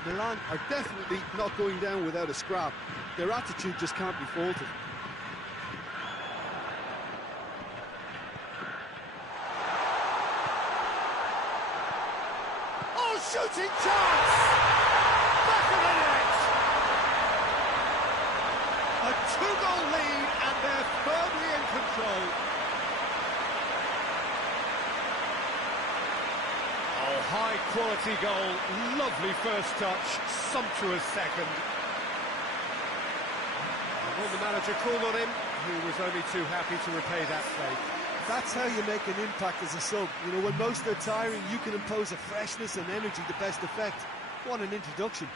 Milan are definitely not going down without a scrap. Their attitude just can't be faulted. Oh, shooting chance! Back of the net! A 2-goal lead, and they're firmly in control. Oh, high-quality goal, lovely first touch, sumptuous second. And when the manager called on him, he was only too happy to repay that favour. That's how you make an impact as a sub. You know, when most are tiring, you can impose a freshness and energy to best effect. What an introduction.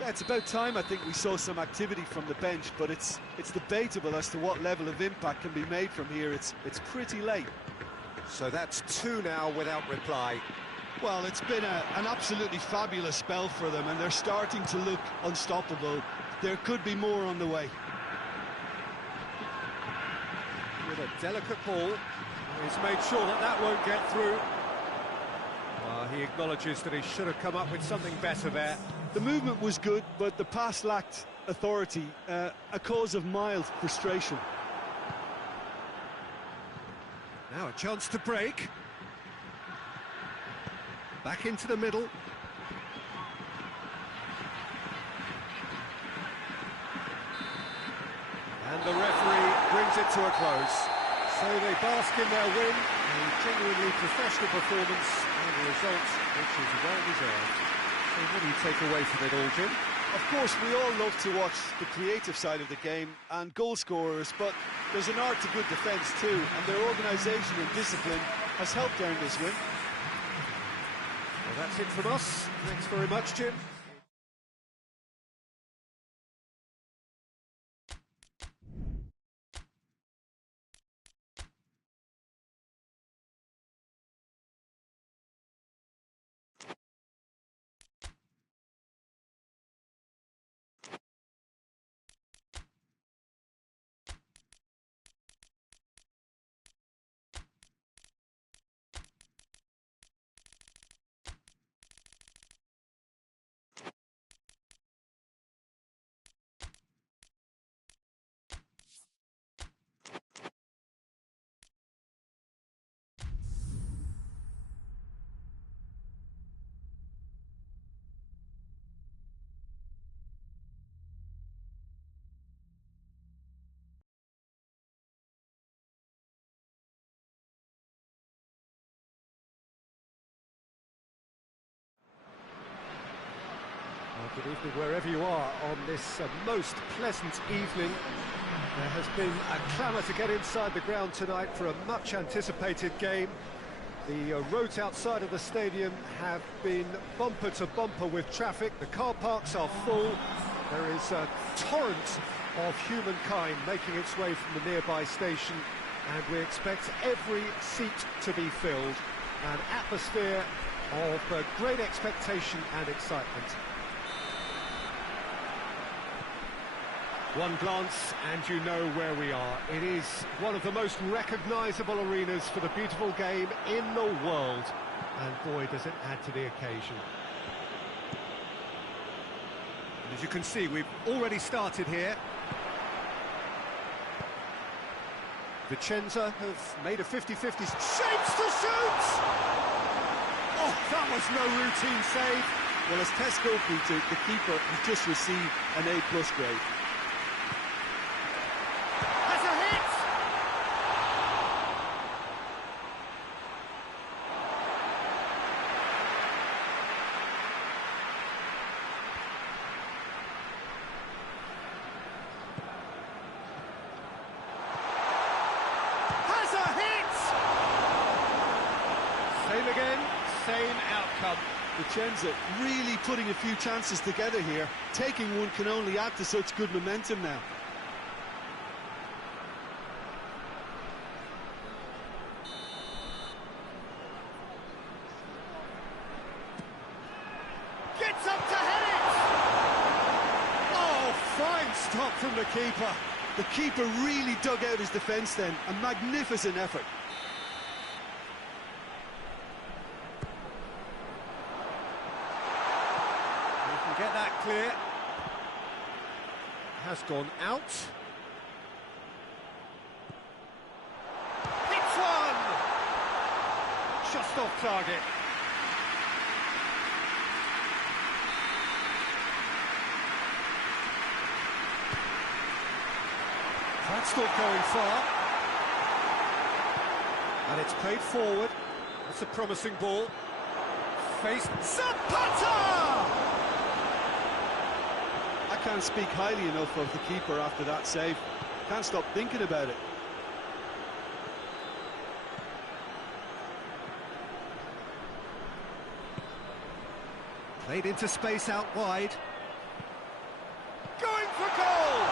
Yeah, it's about time I think we saw some activity from the bench, but it's debatable as to what level of impact can be made from here. It's pretty late. So that's two now without reply. Well, it's been an absolutely fabulous spell for them, and they're starting to look unstoppable. There could be more on the way. With a delicate ball, he's made sure that that won't get through. He acknowledges that he should have come up with something better there. The movement was good, but the pass lacked authority, a cause of mild frustration. Now a chance to break. Back into the middle. And the referee brings it to a close. So they bask in their win, a genuinely professional performance and a result which is well deserved. So what do you take away from it all, Jim? Of course, we all love to watch the creative side of the game and goal scorers, but there's an art to good defence too, and their organisation and discipline has helped earn this win. Well, that's it from us. Thanks very much, Jim. Well, good evening wherever you are on this most pleasant evening. There has been a clamour to get inside the ground tonight for a much anticipated game. The roads outside of the stadium have been bumper to bumper with traffic. The car parks are full. There is a torrent of humankind making its way from the nearby station, and we expect every seat to be filled. An atmosphere of great expectation and excitement. One glance and you know where we are. It is one of the most recognisable arenas for the beautiful game in the world. And boy, does it add to the occasion. And as you can see, we've already started here. Vicenza have made a 50-50. Shapes to shoot! Oh, that was no routine save. Well, as test goalkeeper, the keeper has just received an A+ grade. Same again, same outcome. Vicenza really putting a few chances together here. Taking one can only add to such good momentum now. Gets up to head it! Oh, fine stop from the keeper. The keeper really dug out his defence then. A magnificent effort. Get that clear. Has gone out. Hits one! Just off target. That's not going far. And it's played forward. That's a promising ball. Faced Zapata! I can't speak highly enough of the keeper after that save. Can't stop thinking about it. Played into space out wide. Going for goal!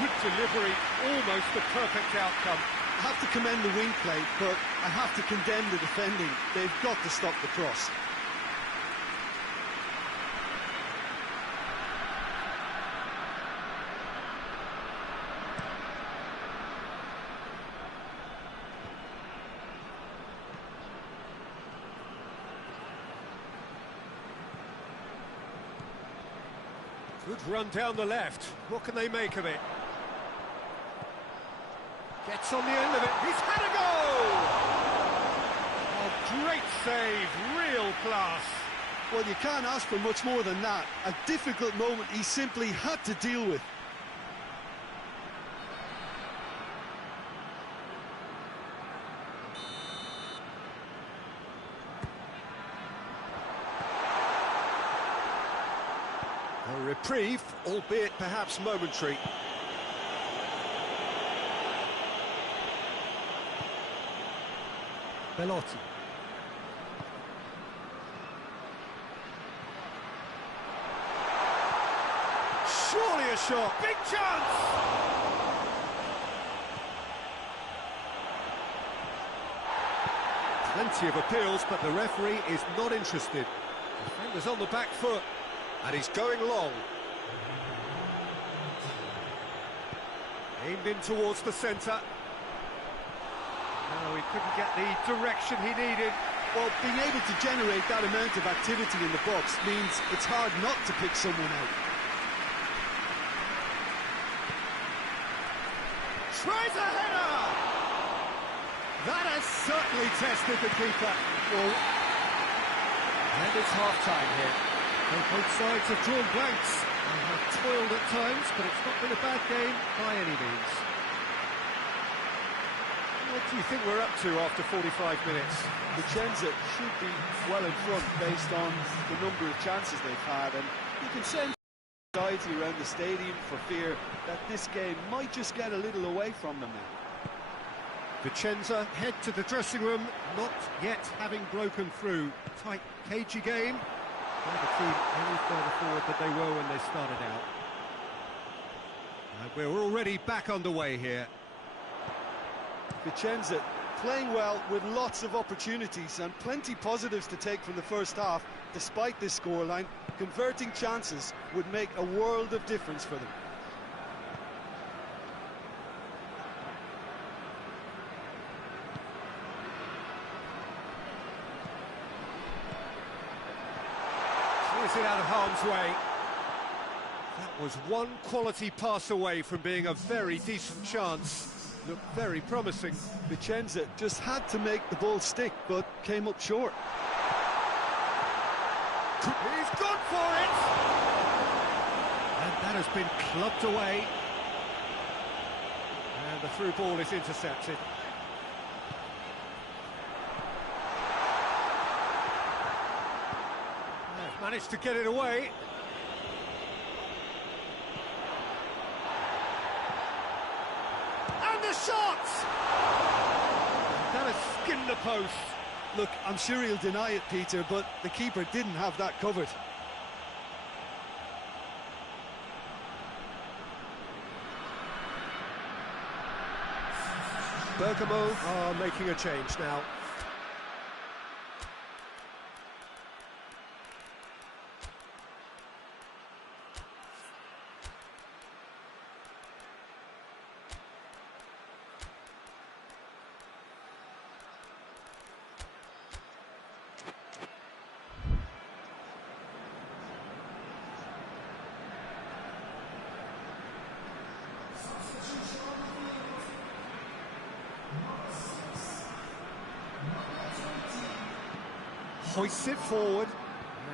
Good delivery, almost the perfect outcome. I have to commend the wing play, but I have to condemn the defending. They've got to stop the cross. Good run down the left. What can they make of it? Gets on the end of it. He's had a goal! Oh, great save, real class. Well, you can't ask for much more than that. A difficult moment he simply had to deal with. A reprieve, albeit perhaps momentary. Belotti. Surely a shot. Big chance! Plenty of appeals, but the referee is not interested. The defender's on the back foot, and he's going long. Aimed in towards the centre. No, he couldn't get the direction he needed. Well, being able to generate that amount of activity in the box means it's hard not to pick someone out. Tries a header! That has certainly tested the keeper. Oh. And it's half-time here. Both sides have drawn blanks and have toiled at times, but it's not been a bad game by any means. What do you think we're up to after 45 minutes? Vicenza should be well in front based on the number of chances they've had, and you can sense anxiety around the stadium for fear that this game might just get a little away from them now. Vicenza head to the dressing room, not yet having broken through. Tight, cagey game. Neither team any further forward than they were when they started out. And we're already back underway here. Vicenza playing well with lots of opportunities and plenty positives to take from the first half. Despite this scoreline, converting chances would make a world of difference for them. Clears it out of harm's way. That was one quality pass away from being a very decent chance. Looked very promising. Vicenza just had to make the ball stick, but came up short. He's gone for it! And that has been clubbed away. And the through ball is intercepted. They've managed to get it away. And the shot! That has skinned the post. Look, I'm sure he'll deny it, Peter, but the keeper didn't have that covered. Bergamo are making a change now. Hoists it forward.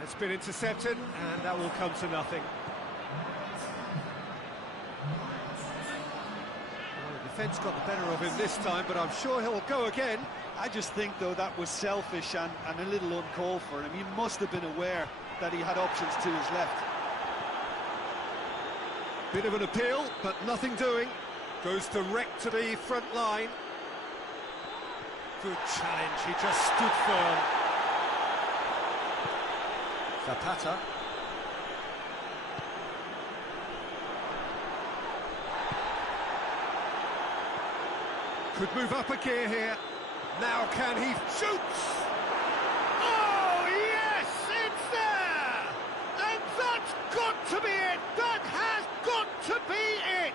It's been intercepted, and that will come to nothing. Well, the defence got the better of him this time, but I'm sure he'll go again. I just think, though, that was selfish and a little uncalled for him. He must have been aware that he had options to his left. Bit of an appeal, but nothing doing. Goes direct to the front line. Good challenge, he just stood firm. Zapata. Could move up a gear here. Now can he shoots? Oh yes, it's there! And that's got to be it! That has got to be it!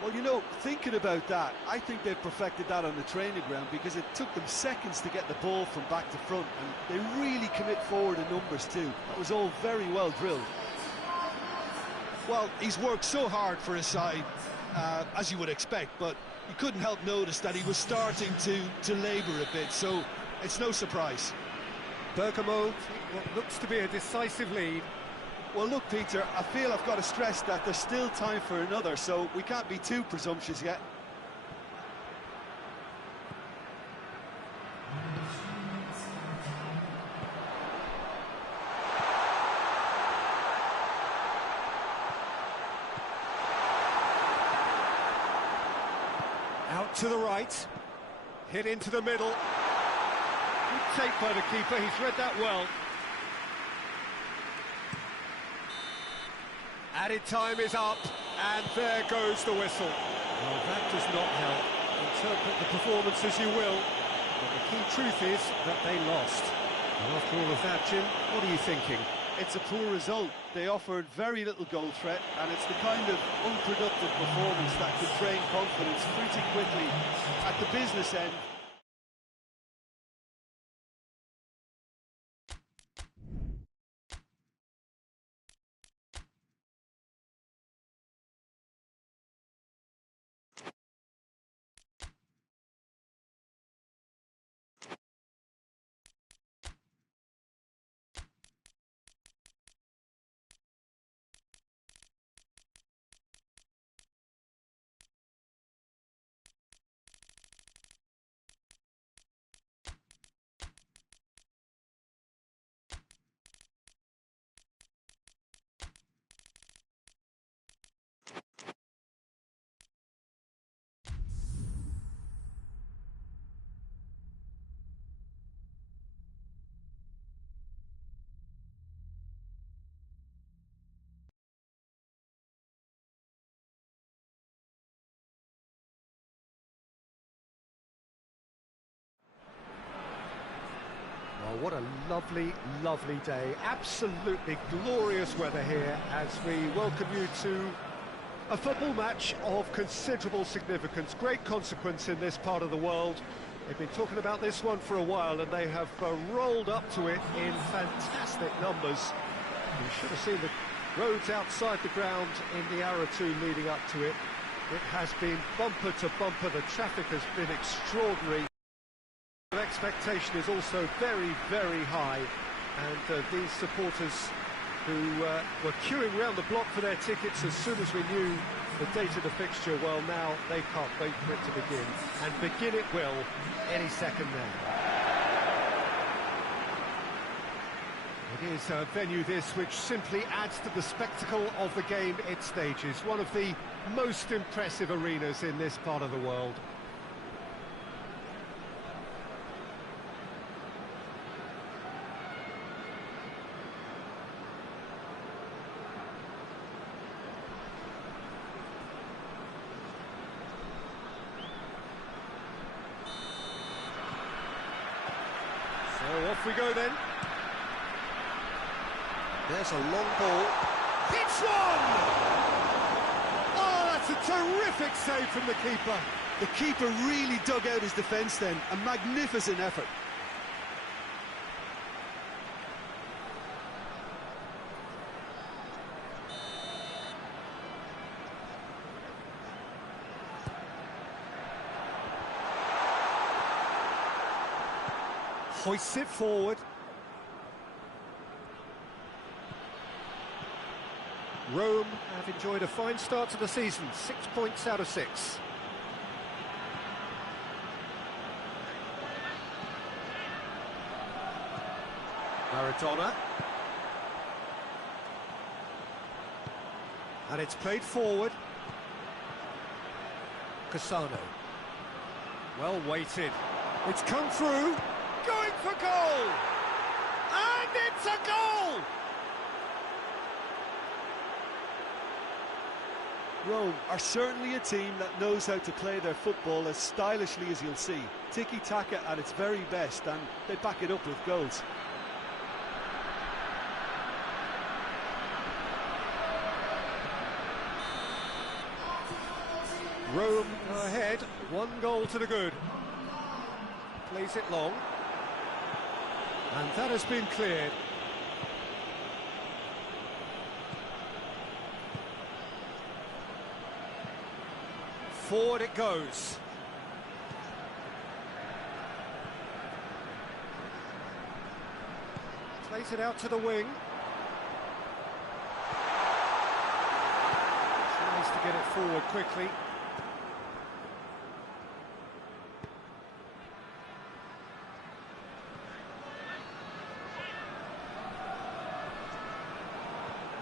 Well, you know, thinking about that, I think they've perfected that on the training ground because it took them seconds to get the ball from back to front, and they really commit forward in numbers too. That was all very well drilled. Well, he's worked so hard for his side, as you would expect, but you couldn't help notice that he was starting to labour a bit, so it's no surprise. Bergamo, what looks to be a decisive lead. Well, look, Peter, I feel I've got to stress that there's still time for another, so we can't be too presumptuous yet. Out to the right, hit into the middle. Good take by the keeper, he's read that well. Added time is up, and there goes the whistle. Well, that does not help. Interpret the performance as you will, but the key truth is that they lost. And after all of that, Jim, what are you thinking? It's a poor result. They offered very little goal threat, and it's the kind of unproductive performance that could drain confidence pretty quickly at the business end. Oh, what a lovely, lovely day. Absolutely glorious weather here as we welcome you to a football match of considerable significance, great consequence in this part of the world. They've been talking about this one for a while, and they have rolled up to it in fantastic numbers. You should have seen the roads outside the ground in the hour or two leading up to it. It has been bumper to bumper. The traffic has been extraordinary. The expectation is also very, very high, and these supporters who were queuing around the block for their tickets as soon as we knew the date of the fixture, well, now they can't wait for it to begin, and begin it will any second now. It is a venue this which simply adds to the spectacle of the game it stages, one of the most impressive arenas in this part of the world. So off we go then. There's a long ball. It's one! Oh, that's a terrific save from the keeper. The keeper really dug out his defence then. A magnificent effort. Hoists it forward. Rome have enjoyed a fine start to the season, 6 points out of 6. Maradona. And it's played forward. Cassano. Well weighted. It's come through. going for goal! And it's a goal! Rome are certainly a team that knows how to play their football as stylishly as you'll see. Tiki-taka at its very best, and they back it up with goals. Rome go ahead, 1 goal to the good. Plays it long. And that has been cleared. Forward it goes. Plays it out to the wing. Tries to get it forward quickly.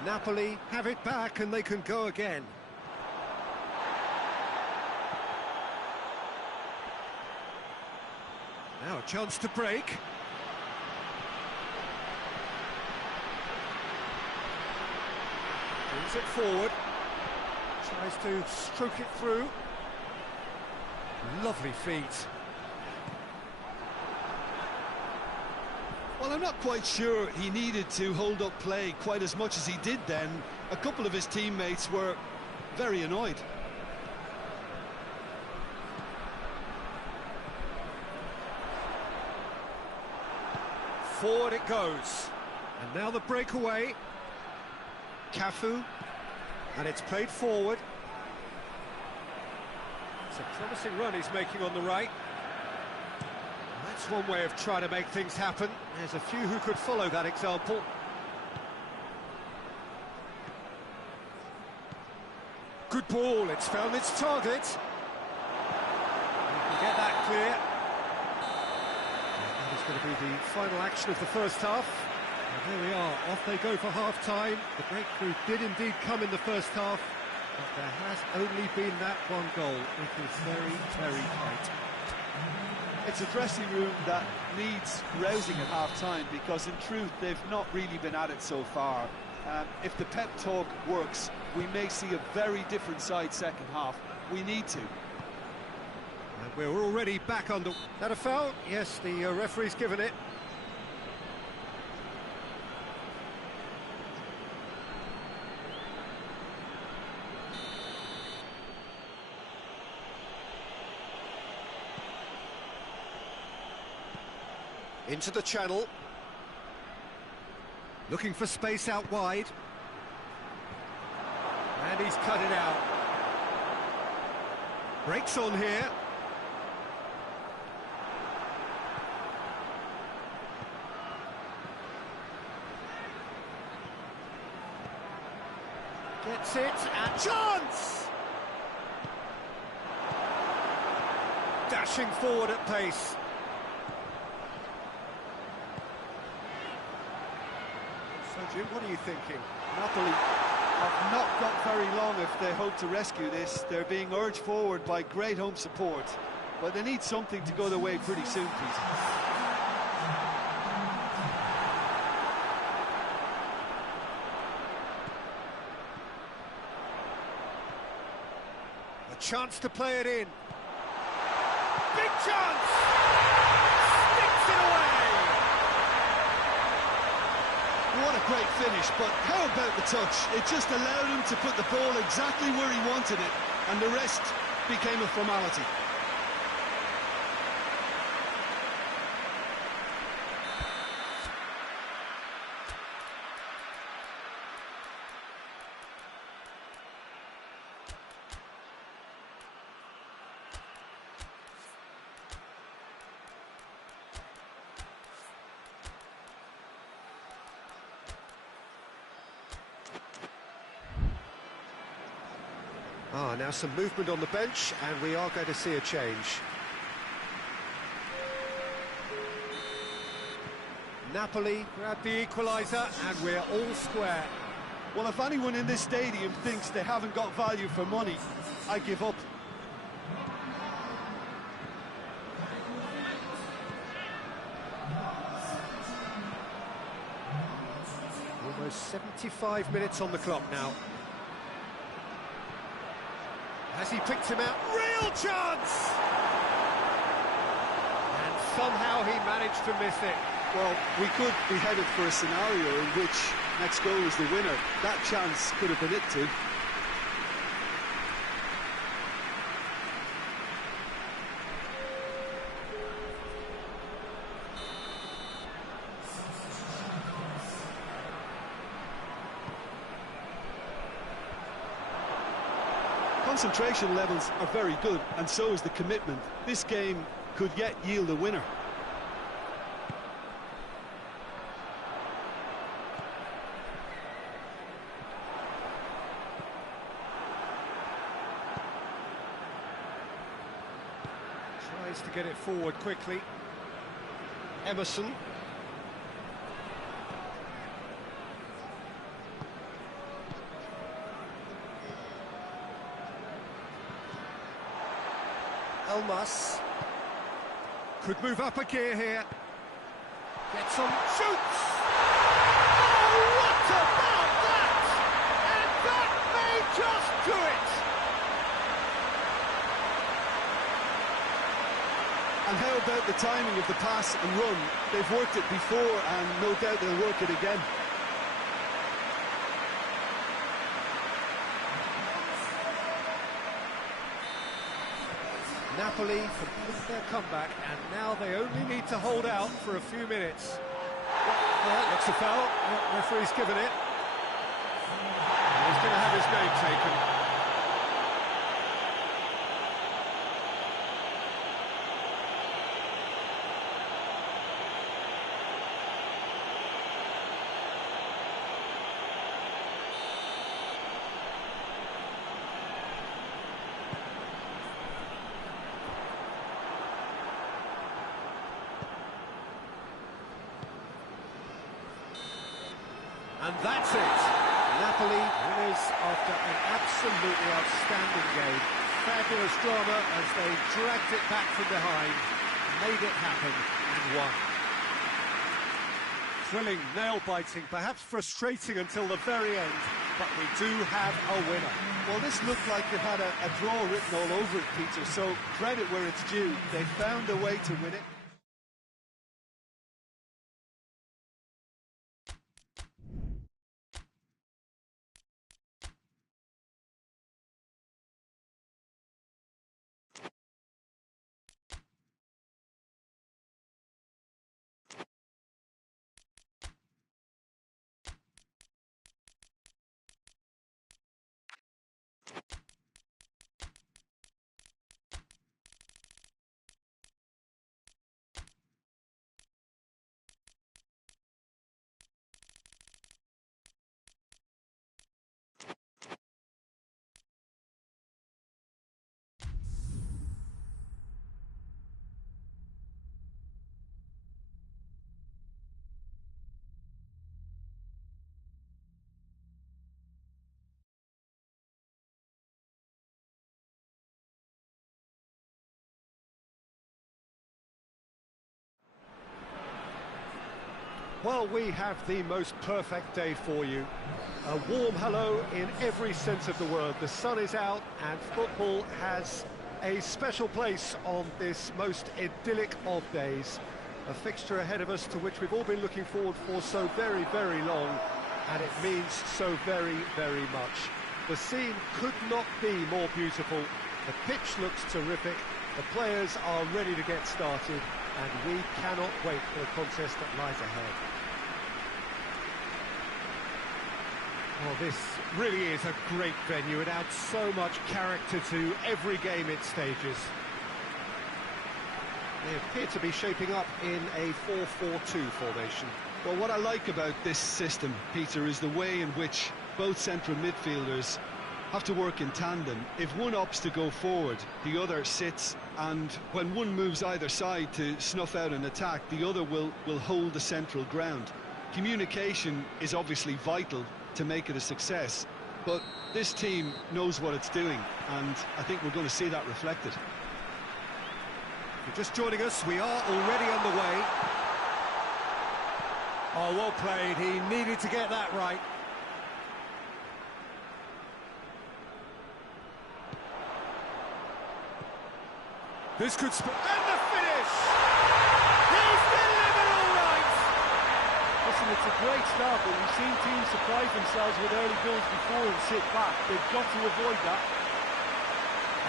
Napoli have it back and they can go again. Now a chance to break. Brings it forward. Tries to stroke it through. Lovely feet. Well, I'm not quite sure he needed to hold up play quite as much as he did then. A couple of his teammates were very annoyed. Forward it goes. And now the breakaway. Cafu. And it's played forward. It's a promising run he's making on the right. That's one way of trying to make things happen. There's a few who could follow that example. Good ball, it's found its target. You can get that clear. And that is going to be the final action of the first half. And there we are, off they go for half-time. The breakthrough did indeed come in the first half, but there has only been that 1 goal. It is very, very tight. It's a dressing room that needs rousing at half-time because, in truth, they've not really been at it so far. If the pep talk works, we may see a very different side second half. We need to. And we're already back under... That a foul? Yes, the referee's given it. Into the channel. Looking for space out wide. And he's cut it out. Breaks on here. Gets it, and chance! Dashing forward at pace. So, Jim, what are you thinking? Napoli have not got very long if they hope to rescue this. They're being urged forward by great home support, but they need something to go their way pretty soon, Pete. A chance to play it in. Big chance! Sticks it away! What a great finish, but how about the touch? It just allowed him to put the ball exactly where he wanted it, and the rest became a formality. Now some movement on the bench, and we are going to see a change. Napoli grab the equaliser, and we're all square. Well, if anyone in this stadium thinks they haven't got value for money, I give up. 75 minutes on the clock now. Has he picked him out? Real chance! And somehow he managed to miss it. Well, we could be headed for a scenario in which next goal is the winner. That chance could have been it too. Concentration levels are very good, and so is the commitment. This game could yet yield a winner. Tries to get it forward quickly. Emerson. Elmas could move up a gear here. Gets on, shoots! Oh, what about that? And that may just do it! And how about the timing of the pass and run? They've worked it before, and no doubt they'll work it again. Napoli complete their comeback, and now they only need to hold out for a few minutes. Well, looks a foul. Referee's given it. He's going to have his name taken. And that's it. Napoli winners after an absolutely outstanding game. Fabulous drama as they dragged it back from behind, made it happen and won. Thrilling, nail-biting, perhaps frustrating until the very end, but we do have a winner. Well, this looked like it had a draw written all over it, Peter, so credit where it's due. They found a way to win it. Well, we have the most perfect day for you. A warm hello in every sense of the word. The sun is out and football has a special place on this most idyllic of days. A fixture ahead of us to which we've all been looking forward for so very, very long, and it means so very, very much. The scene could not be more beautiful. The pitch looks terrific. The players are ready to get started, and we cannot wait for the contest that lies ahead. Well, this really is a great venue. It adds so much character to every game it stages. They appear to be shaping up in a 4-4-2 formation. Well, what I like about this system, Peter, is the way in which both central midfielders have to work in tandem. If one opts to go forward, the other sits, and when one moves either side to snuff out an attack, the other will hold the central ground. Communication is obviously vital to make it a success, but this team knows what it's doing, and I think we're going to see that reflected. If you're just joining us, we are already underway. Oh, well played. He needed to get that right. This could... And the finish! He's delivered all right! Listen, it's a great start, but we've seen teams surprise themselves with early goals before and sit back. They've got to avoid that.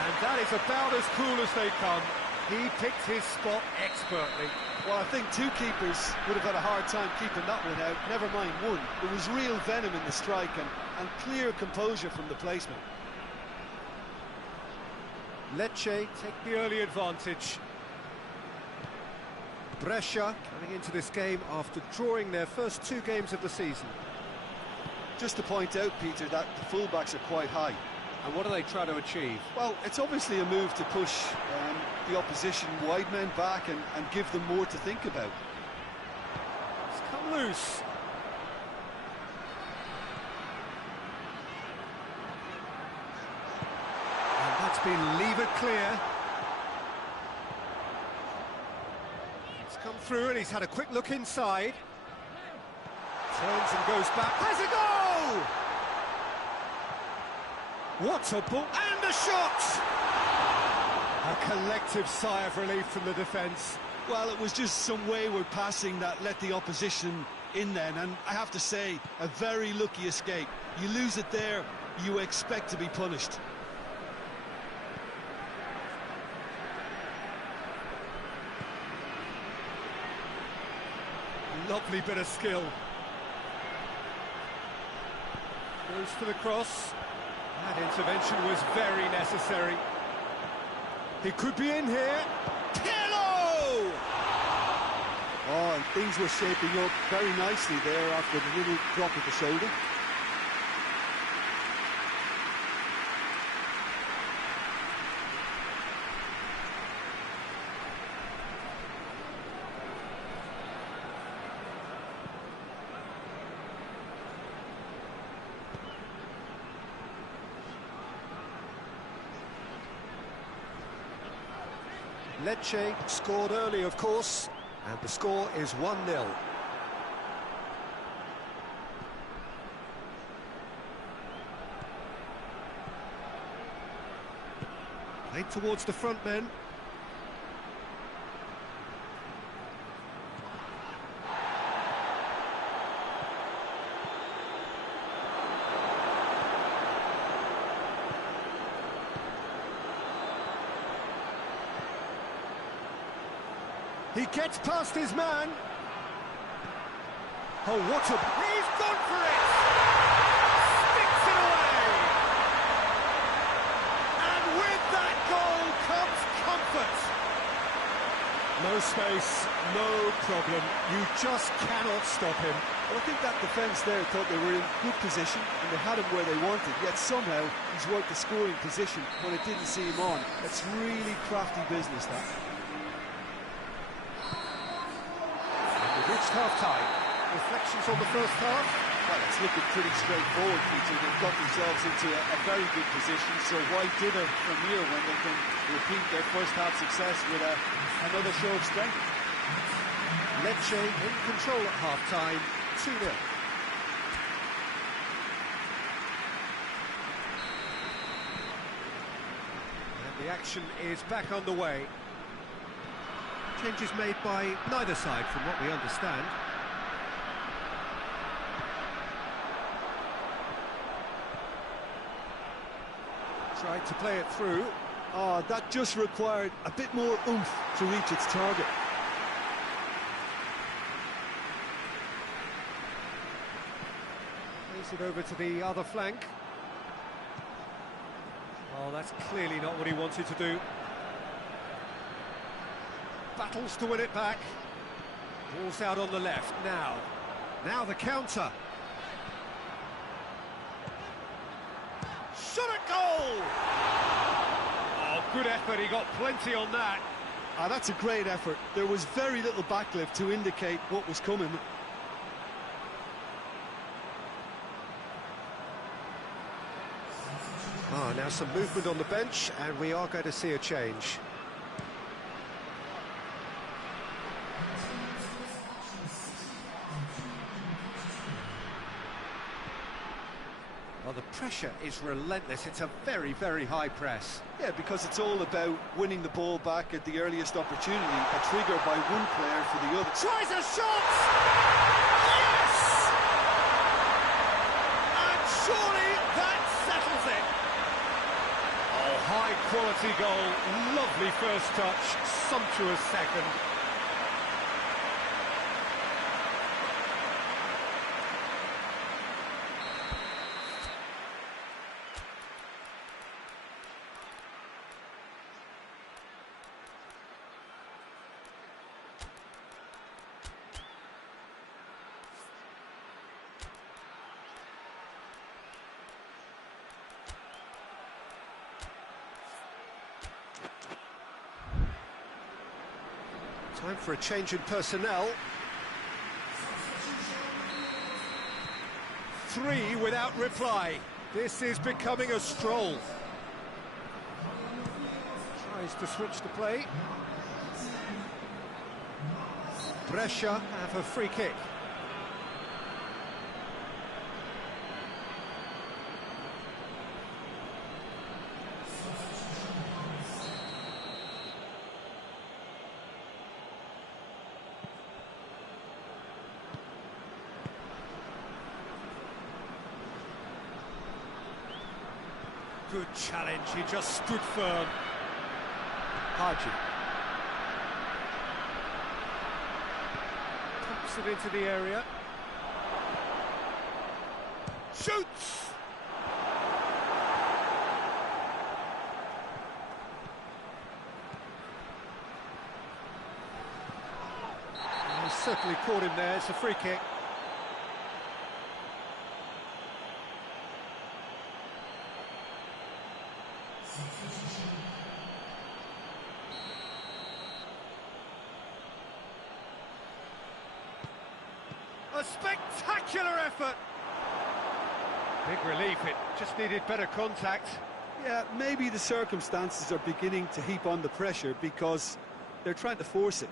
And that is about as cool as they come. He picked his spot expertly. Well, I think two keepers would have had a hard time keeping that one out, never mind one. There was real venom in the strike and clear composure from the placement. Lecce take the early advantage. Brescia coming into this game after drawing their first 2 games of the season. Just to point out, Peter, that the fullbacks are quite high. And what do they try to achieve? Well, it's obviously a move to push the opposition wide men back and give them more to think about. It's come loose. And that's been levered clear. It's come through and he's had a quick look inside. Turns and goes back. Has a goal! What a ball, and a shot! A collective sigh of relief from the defence. Well, it was just some wayward passing that let the opposition in then, and I have to say, a very lucky escape. You lose it there, you expect to be punished. Lovely bit of skill. Goes for the cross. That intervention was very necessary. He could be in here. Pirlo! Oh, and things were shaping up very nicely there after the little drop of the shoulder. Lecce scored early, of course, and the score is 1-0. Played towards the front men. He gets past his man. Oh, what a... He's gone for it! Sticks it away! And with that goal comes comfort. No space, no problem. You just cannot stop him. Well, I think that defence there thought they were in good position and they had him where they wanted, yet somehow he's worked the scoring position when it didn't see him on. It's really crafty business, that. Reached half-time. Reflections on the first half? Well, it's looking pretty straightforward, Peter. They've got themselves into a very good position, so why dither from here when they can repeat their first-half success with another show of strength? Lecce in control at half-time, 2-0. And the action is back underway. Changes made by neither side, from what we understand. Tried to play it through. Oh, that just required a bit more oomph to reach its target. Plays it over to the other flank. Oh, that's clearly not what he wanted to do. Battles to win it back. Ball's out on the left now. Now the counter. Shot at goal! Oh, good effort. He got plenty on that. Ah, that's a great effort. There was very little backlift to indicate what was coming. Ah, now some movement on the bench, and we are going to see a change. Well, the pressure is relentless. It's a very, very high press. Yeah, because it's all about winning the ball back at the earliest opportunity, a trigger by one player for the other. Tries a shot! Yes! And surely that settles it. Oh, high-quality goal. Lovely first touch, sumptuous second. Time for a change in personnel. 3 without reply. This is becoming a stroll. Tries to switch the play. Brescia have a free kick. Good challenge, he just stood firm. Haji. Pumps it into the area. Shoots! He's certainly caught him there, it's a free kick. A spectacular effort! Big relief, it just needed better contact. Yeah, maybe the circumstances are beginning to heap on the pressure because they're trying to force it.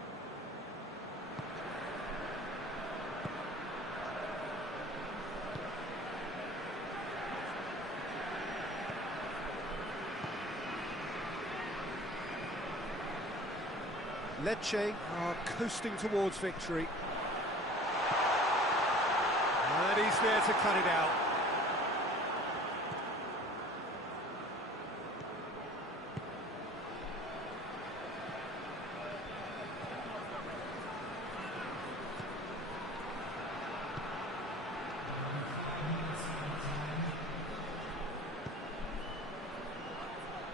Lecce are coasting towards victory. And he's there to cut it out.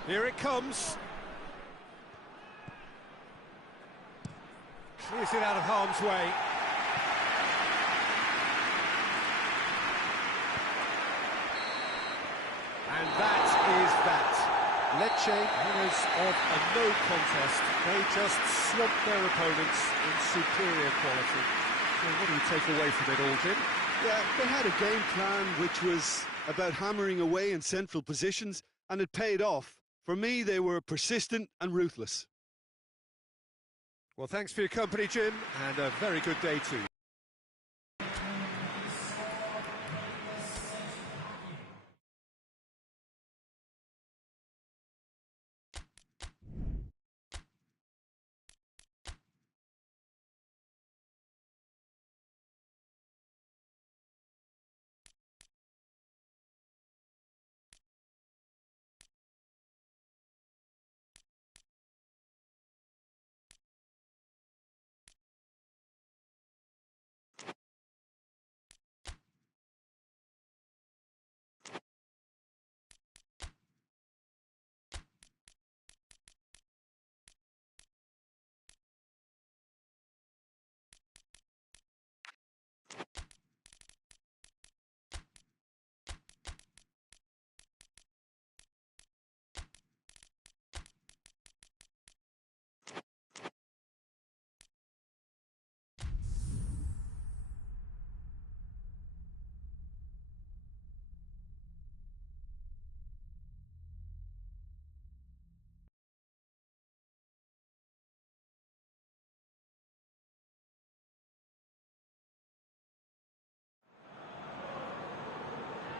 Here it comes. Clears it out of harm's way. And that is that. Lecce, winners of a no contest. They just swamped their opponents in superior quality. So what do you take away from it all, Jim? Yeah, they had a game plan which was about hammering away in central positions, and it paid off. For me, they were persistent and ruthless. Well, thanks for your company, Jim, and a very good day too.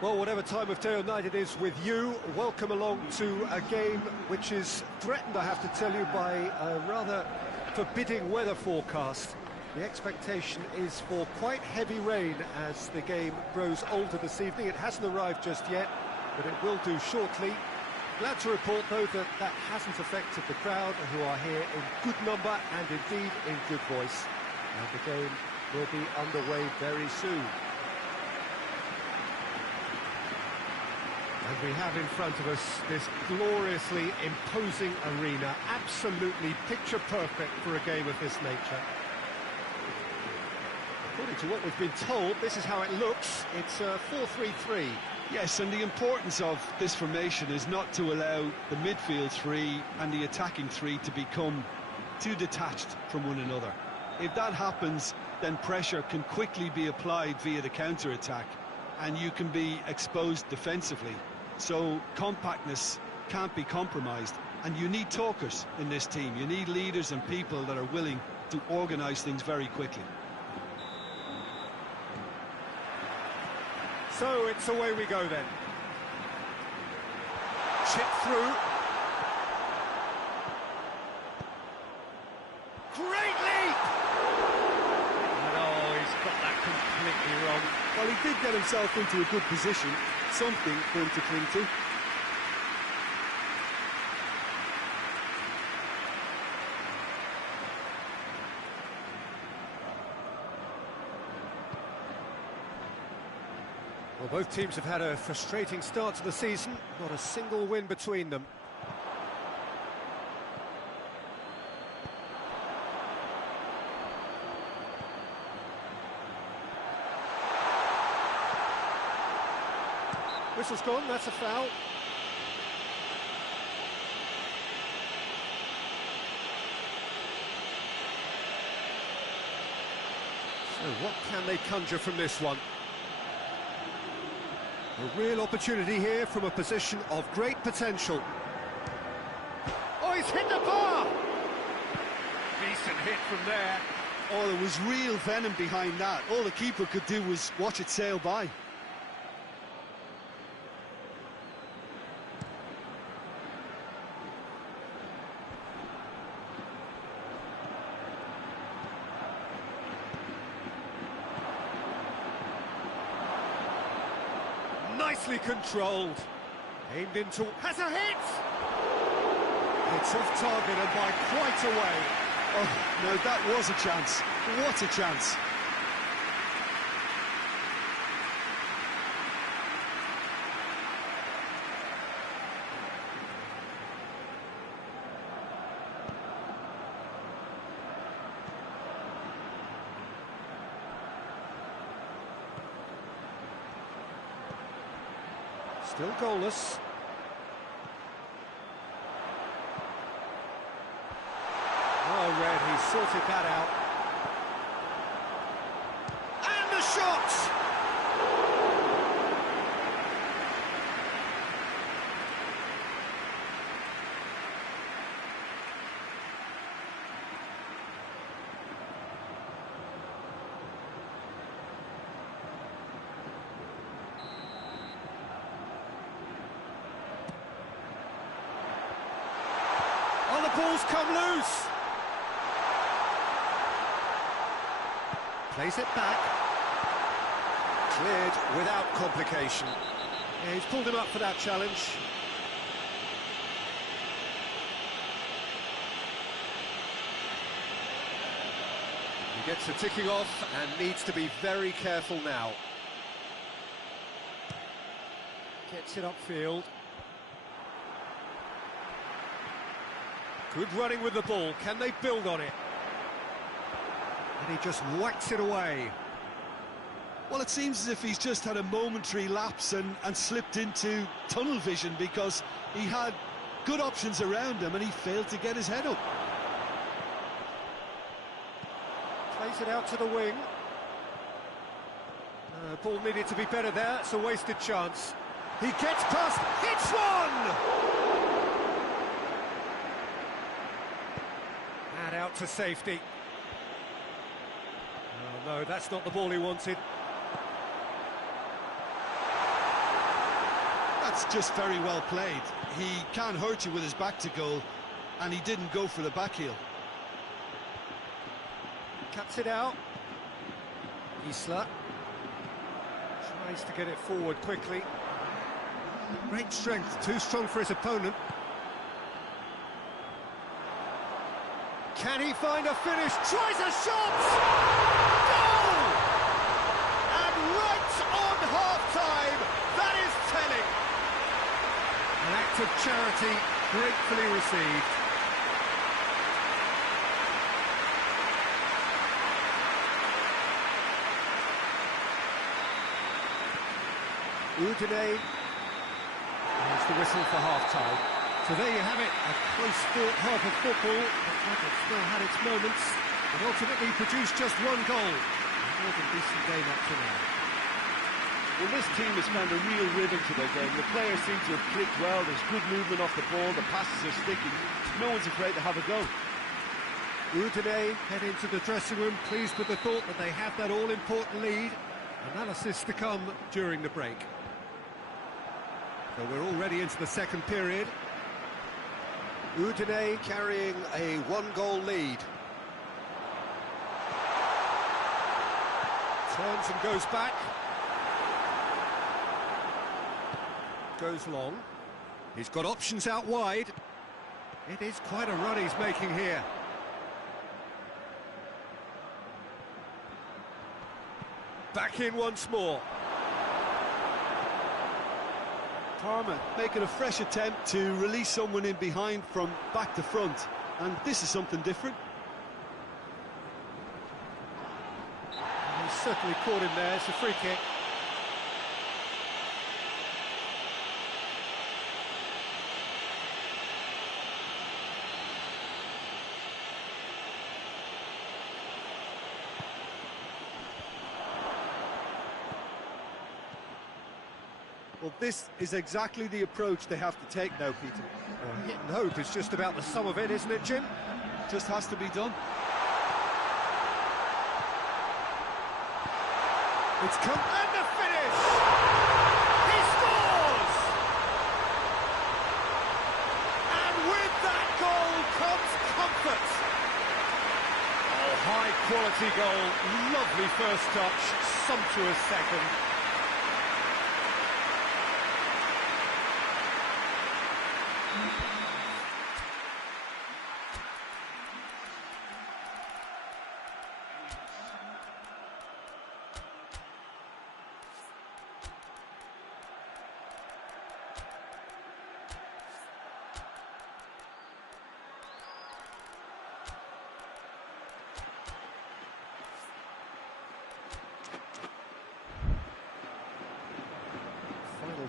Well, whatever time of day or night it is with you, welcome along to a game which is threatened, I have to tell you, by a rather forbidding weather forecast. The expectation is for quite heavy rain as the game grows older this evening. It hasn't arrived just yet, but it will do shortly. Glad to report, though, that that hasn't affected the crowd, who are here in good number and indeed in good voice. And the game will be underway very soon. And we have in front of us this gloriously imposing arena, absolutely picture perfect for a game of this nature. According to what we've been told, this is how it looks. It's a 4-3-3. Yes, and the importance of this formation is not to allow the midfield three and the attacking three to become too detached from one another. If that happens, then pressure can quickly be applied via the counter-attack, and you can be exposed defensively. So compactness can't be compromised, and you need talkers in this team. You need leaders and people that are willing to organise things very quickly. So it's away we go then. Chip through. Great leap! No, he's got that completely wrong. Well, he did get himself into a good position, something for him to cling to. Well, both teams have had a frustrating start to the season, not a single win between them. Whistle's gone, that's a foul. So what can they conjure from this one? A real opportunity here from a position of great potential. Oh, he's hit the bar! Decent hit from there. Oh, there was real venom behind that. All the keeper could do was watch it sail by. Nicely controlled. Aimed into... has a hit! It's off target and by quite a way. Oh, no, that was a chance. What a chance. Still goalless. Oh, Red, he sorted that out. And the shot! Oh, the ball's come loose! Plays it back. Cleared without complication. Yeah, he's pulled him up for that challenge. He gets the ticking off and needs to be very careful now. Gets it upfield. Good running with the ball. Can they build on it? And he just whacks it away. Well, it seems as if he's just had a momentary lapse and slipped into tunnel vision, because he had good options around him and he failed to get his head up. Plays it out to the wing. Ball needed to be better there. It's a wasted chance. He gets past, hits one! And out to safety. Oh no, that's not the ball he wanted. that's just very well played. He can't hurt you with his back to goal, and he didn't go for the back heel. Cuts it out. Isla tries to get it forward quickly. Great strength, too strong for his opponent. Can he find a finish? Tries a shot! Goal! And right on half-time, that is telling. An act of charity gratefully received. Udine. There's the whistle for half-time. So there you have it, a close-fought half of football, but it still had its moments, but ultimately produced just one goal. A more than decent game up to now. Well, this team has found a real rhythm to their game. The players seem to have clicked well, there's good movement off the ball, the passes are sticking. No one's afraid to have a go. Udine head into the dressing room, pleased with the thought that they have that all-important lead. Analysis to come during the break. So we're already into the second period. Udine carrying a one-goal lead. Turns and goes back. Goes long. He's got options out wide. It is quite a run he's making here. Back in once more. Parma making a fresh attempt to release someone in behind from back to front, and this is something different. He's certainly caught him there, it's a free kick. Well, this is exactly the approach they have to take now, Peter. Hit and hope is just about the sum of it, isn't it, Jim? Just has to be done. It's come, and the finish! He scores! And with that goal comes comfort. Oh, high-quality goal, lovely first touch, sumptuous second.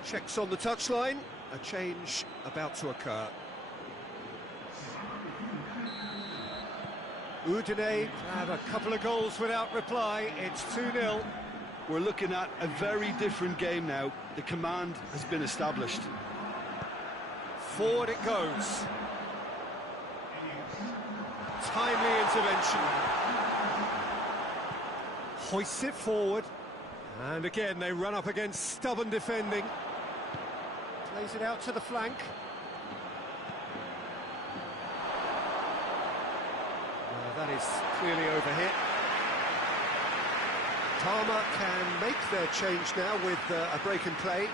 Checks on the touchline, a change about to occur. Udine had a couple of goals without reply, it's 2-0. We're looking at a very different game now. The command has been established. Forward it goes. Timely intervention. Hoists it forward. And again, they run up against stubborn defending. Plays it out to the flank. That is clearly overhit. Parma can make their change now with a break in play.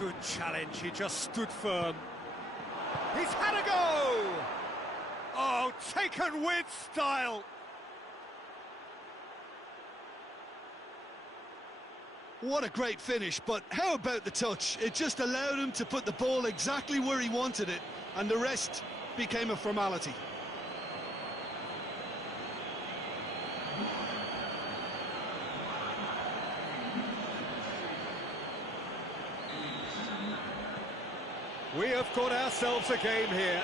Good challenge, he just stood firm. He's had a go! Oh, taken with style! What a great finish, but how about the touch? It just allowed him to put the ball exactly where he wanted it, and the rest became a formality. We have got ourselves a game here.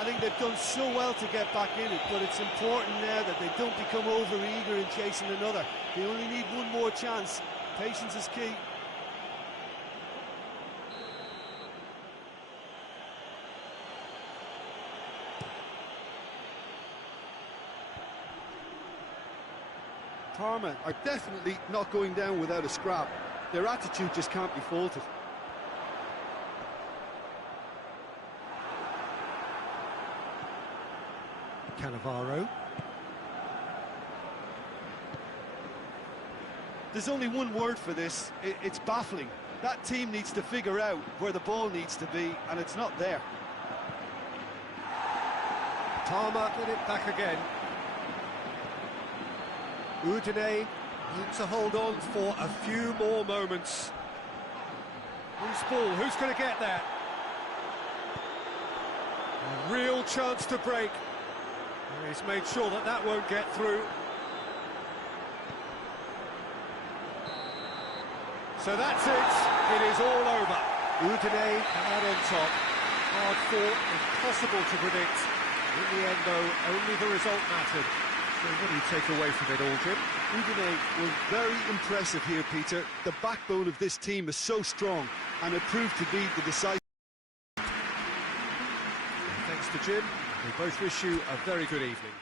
I think they've done so well to get back in it, but it's important now that they don't become over-eager in chasing another. They only need one more chance. Patience is key. Parma are definitely not going down without a scrap. Their attitude just can't be faulted. Cannavaro. There's only one word for this, it's baffling. That team needs to figure out where the ball needs to be, and it's not there. Parma get it back again. Udine need to hold on for a few more moments. Who's ball? Who's going to get there? A real chance to break. He's made sure that that won't get through. So that's it. It is all over. Udine out on top. Hard fought, impossible to predict. In the end, though, only the result mattered. So what do you take away from it all, Jim? Udine was very impressive here, Peter. The backbone of this team is so strong, and it proved to be the decisive. Thanks to Jim. We both wish you a very good evening.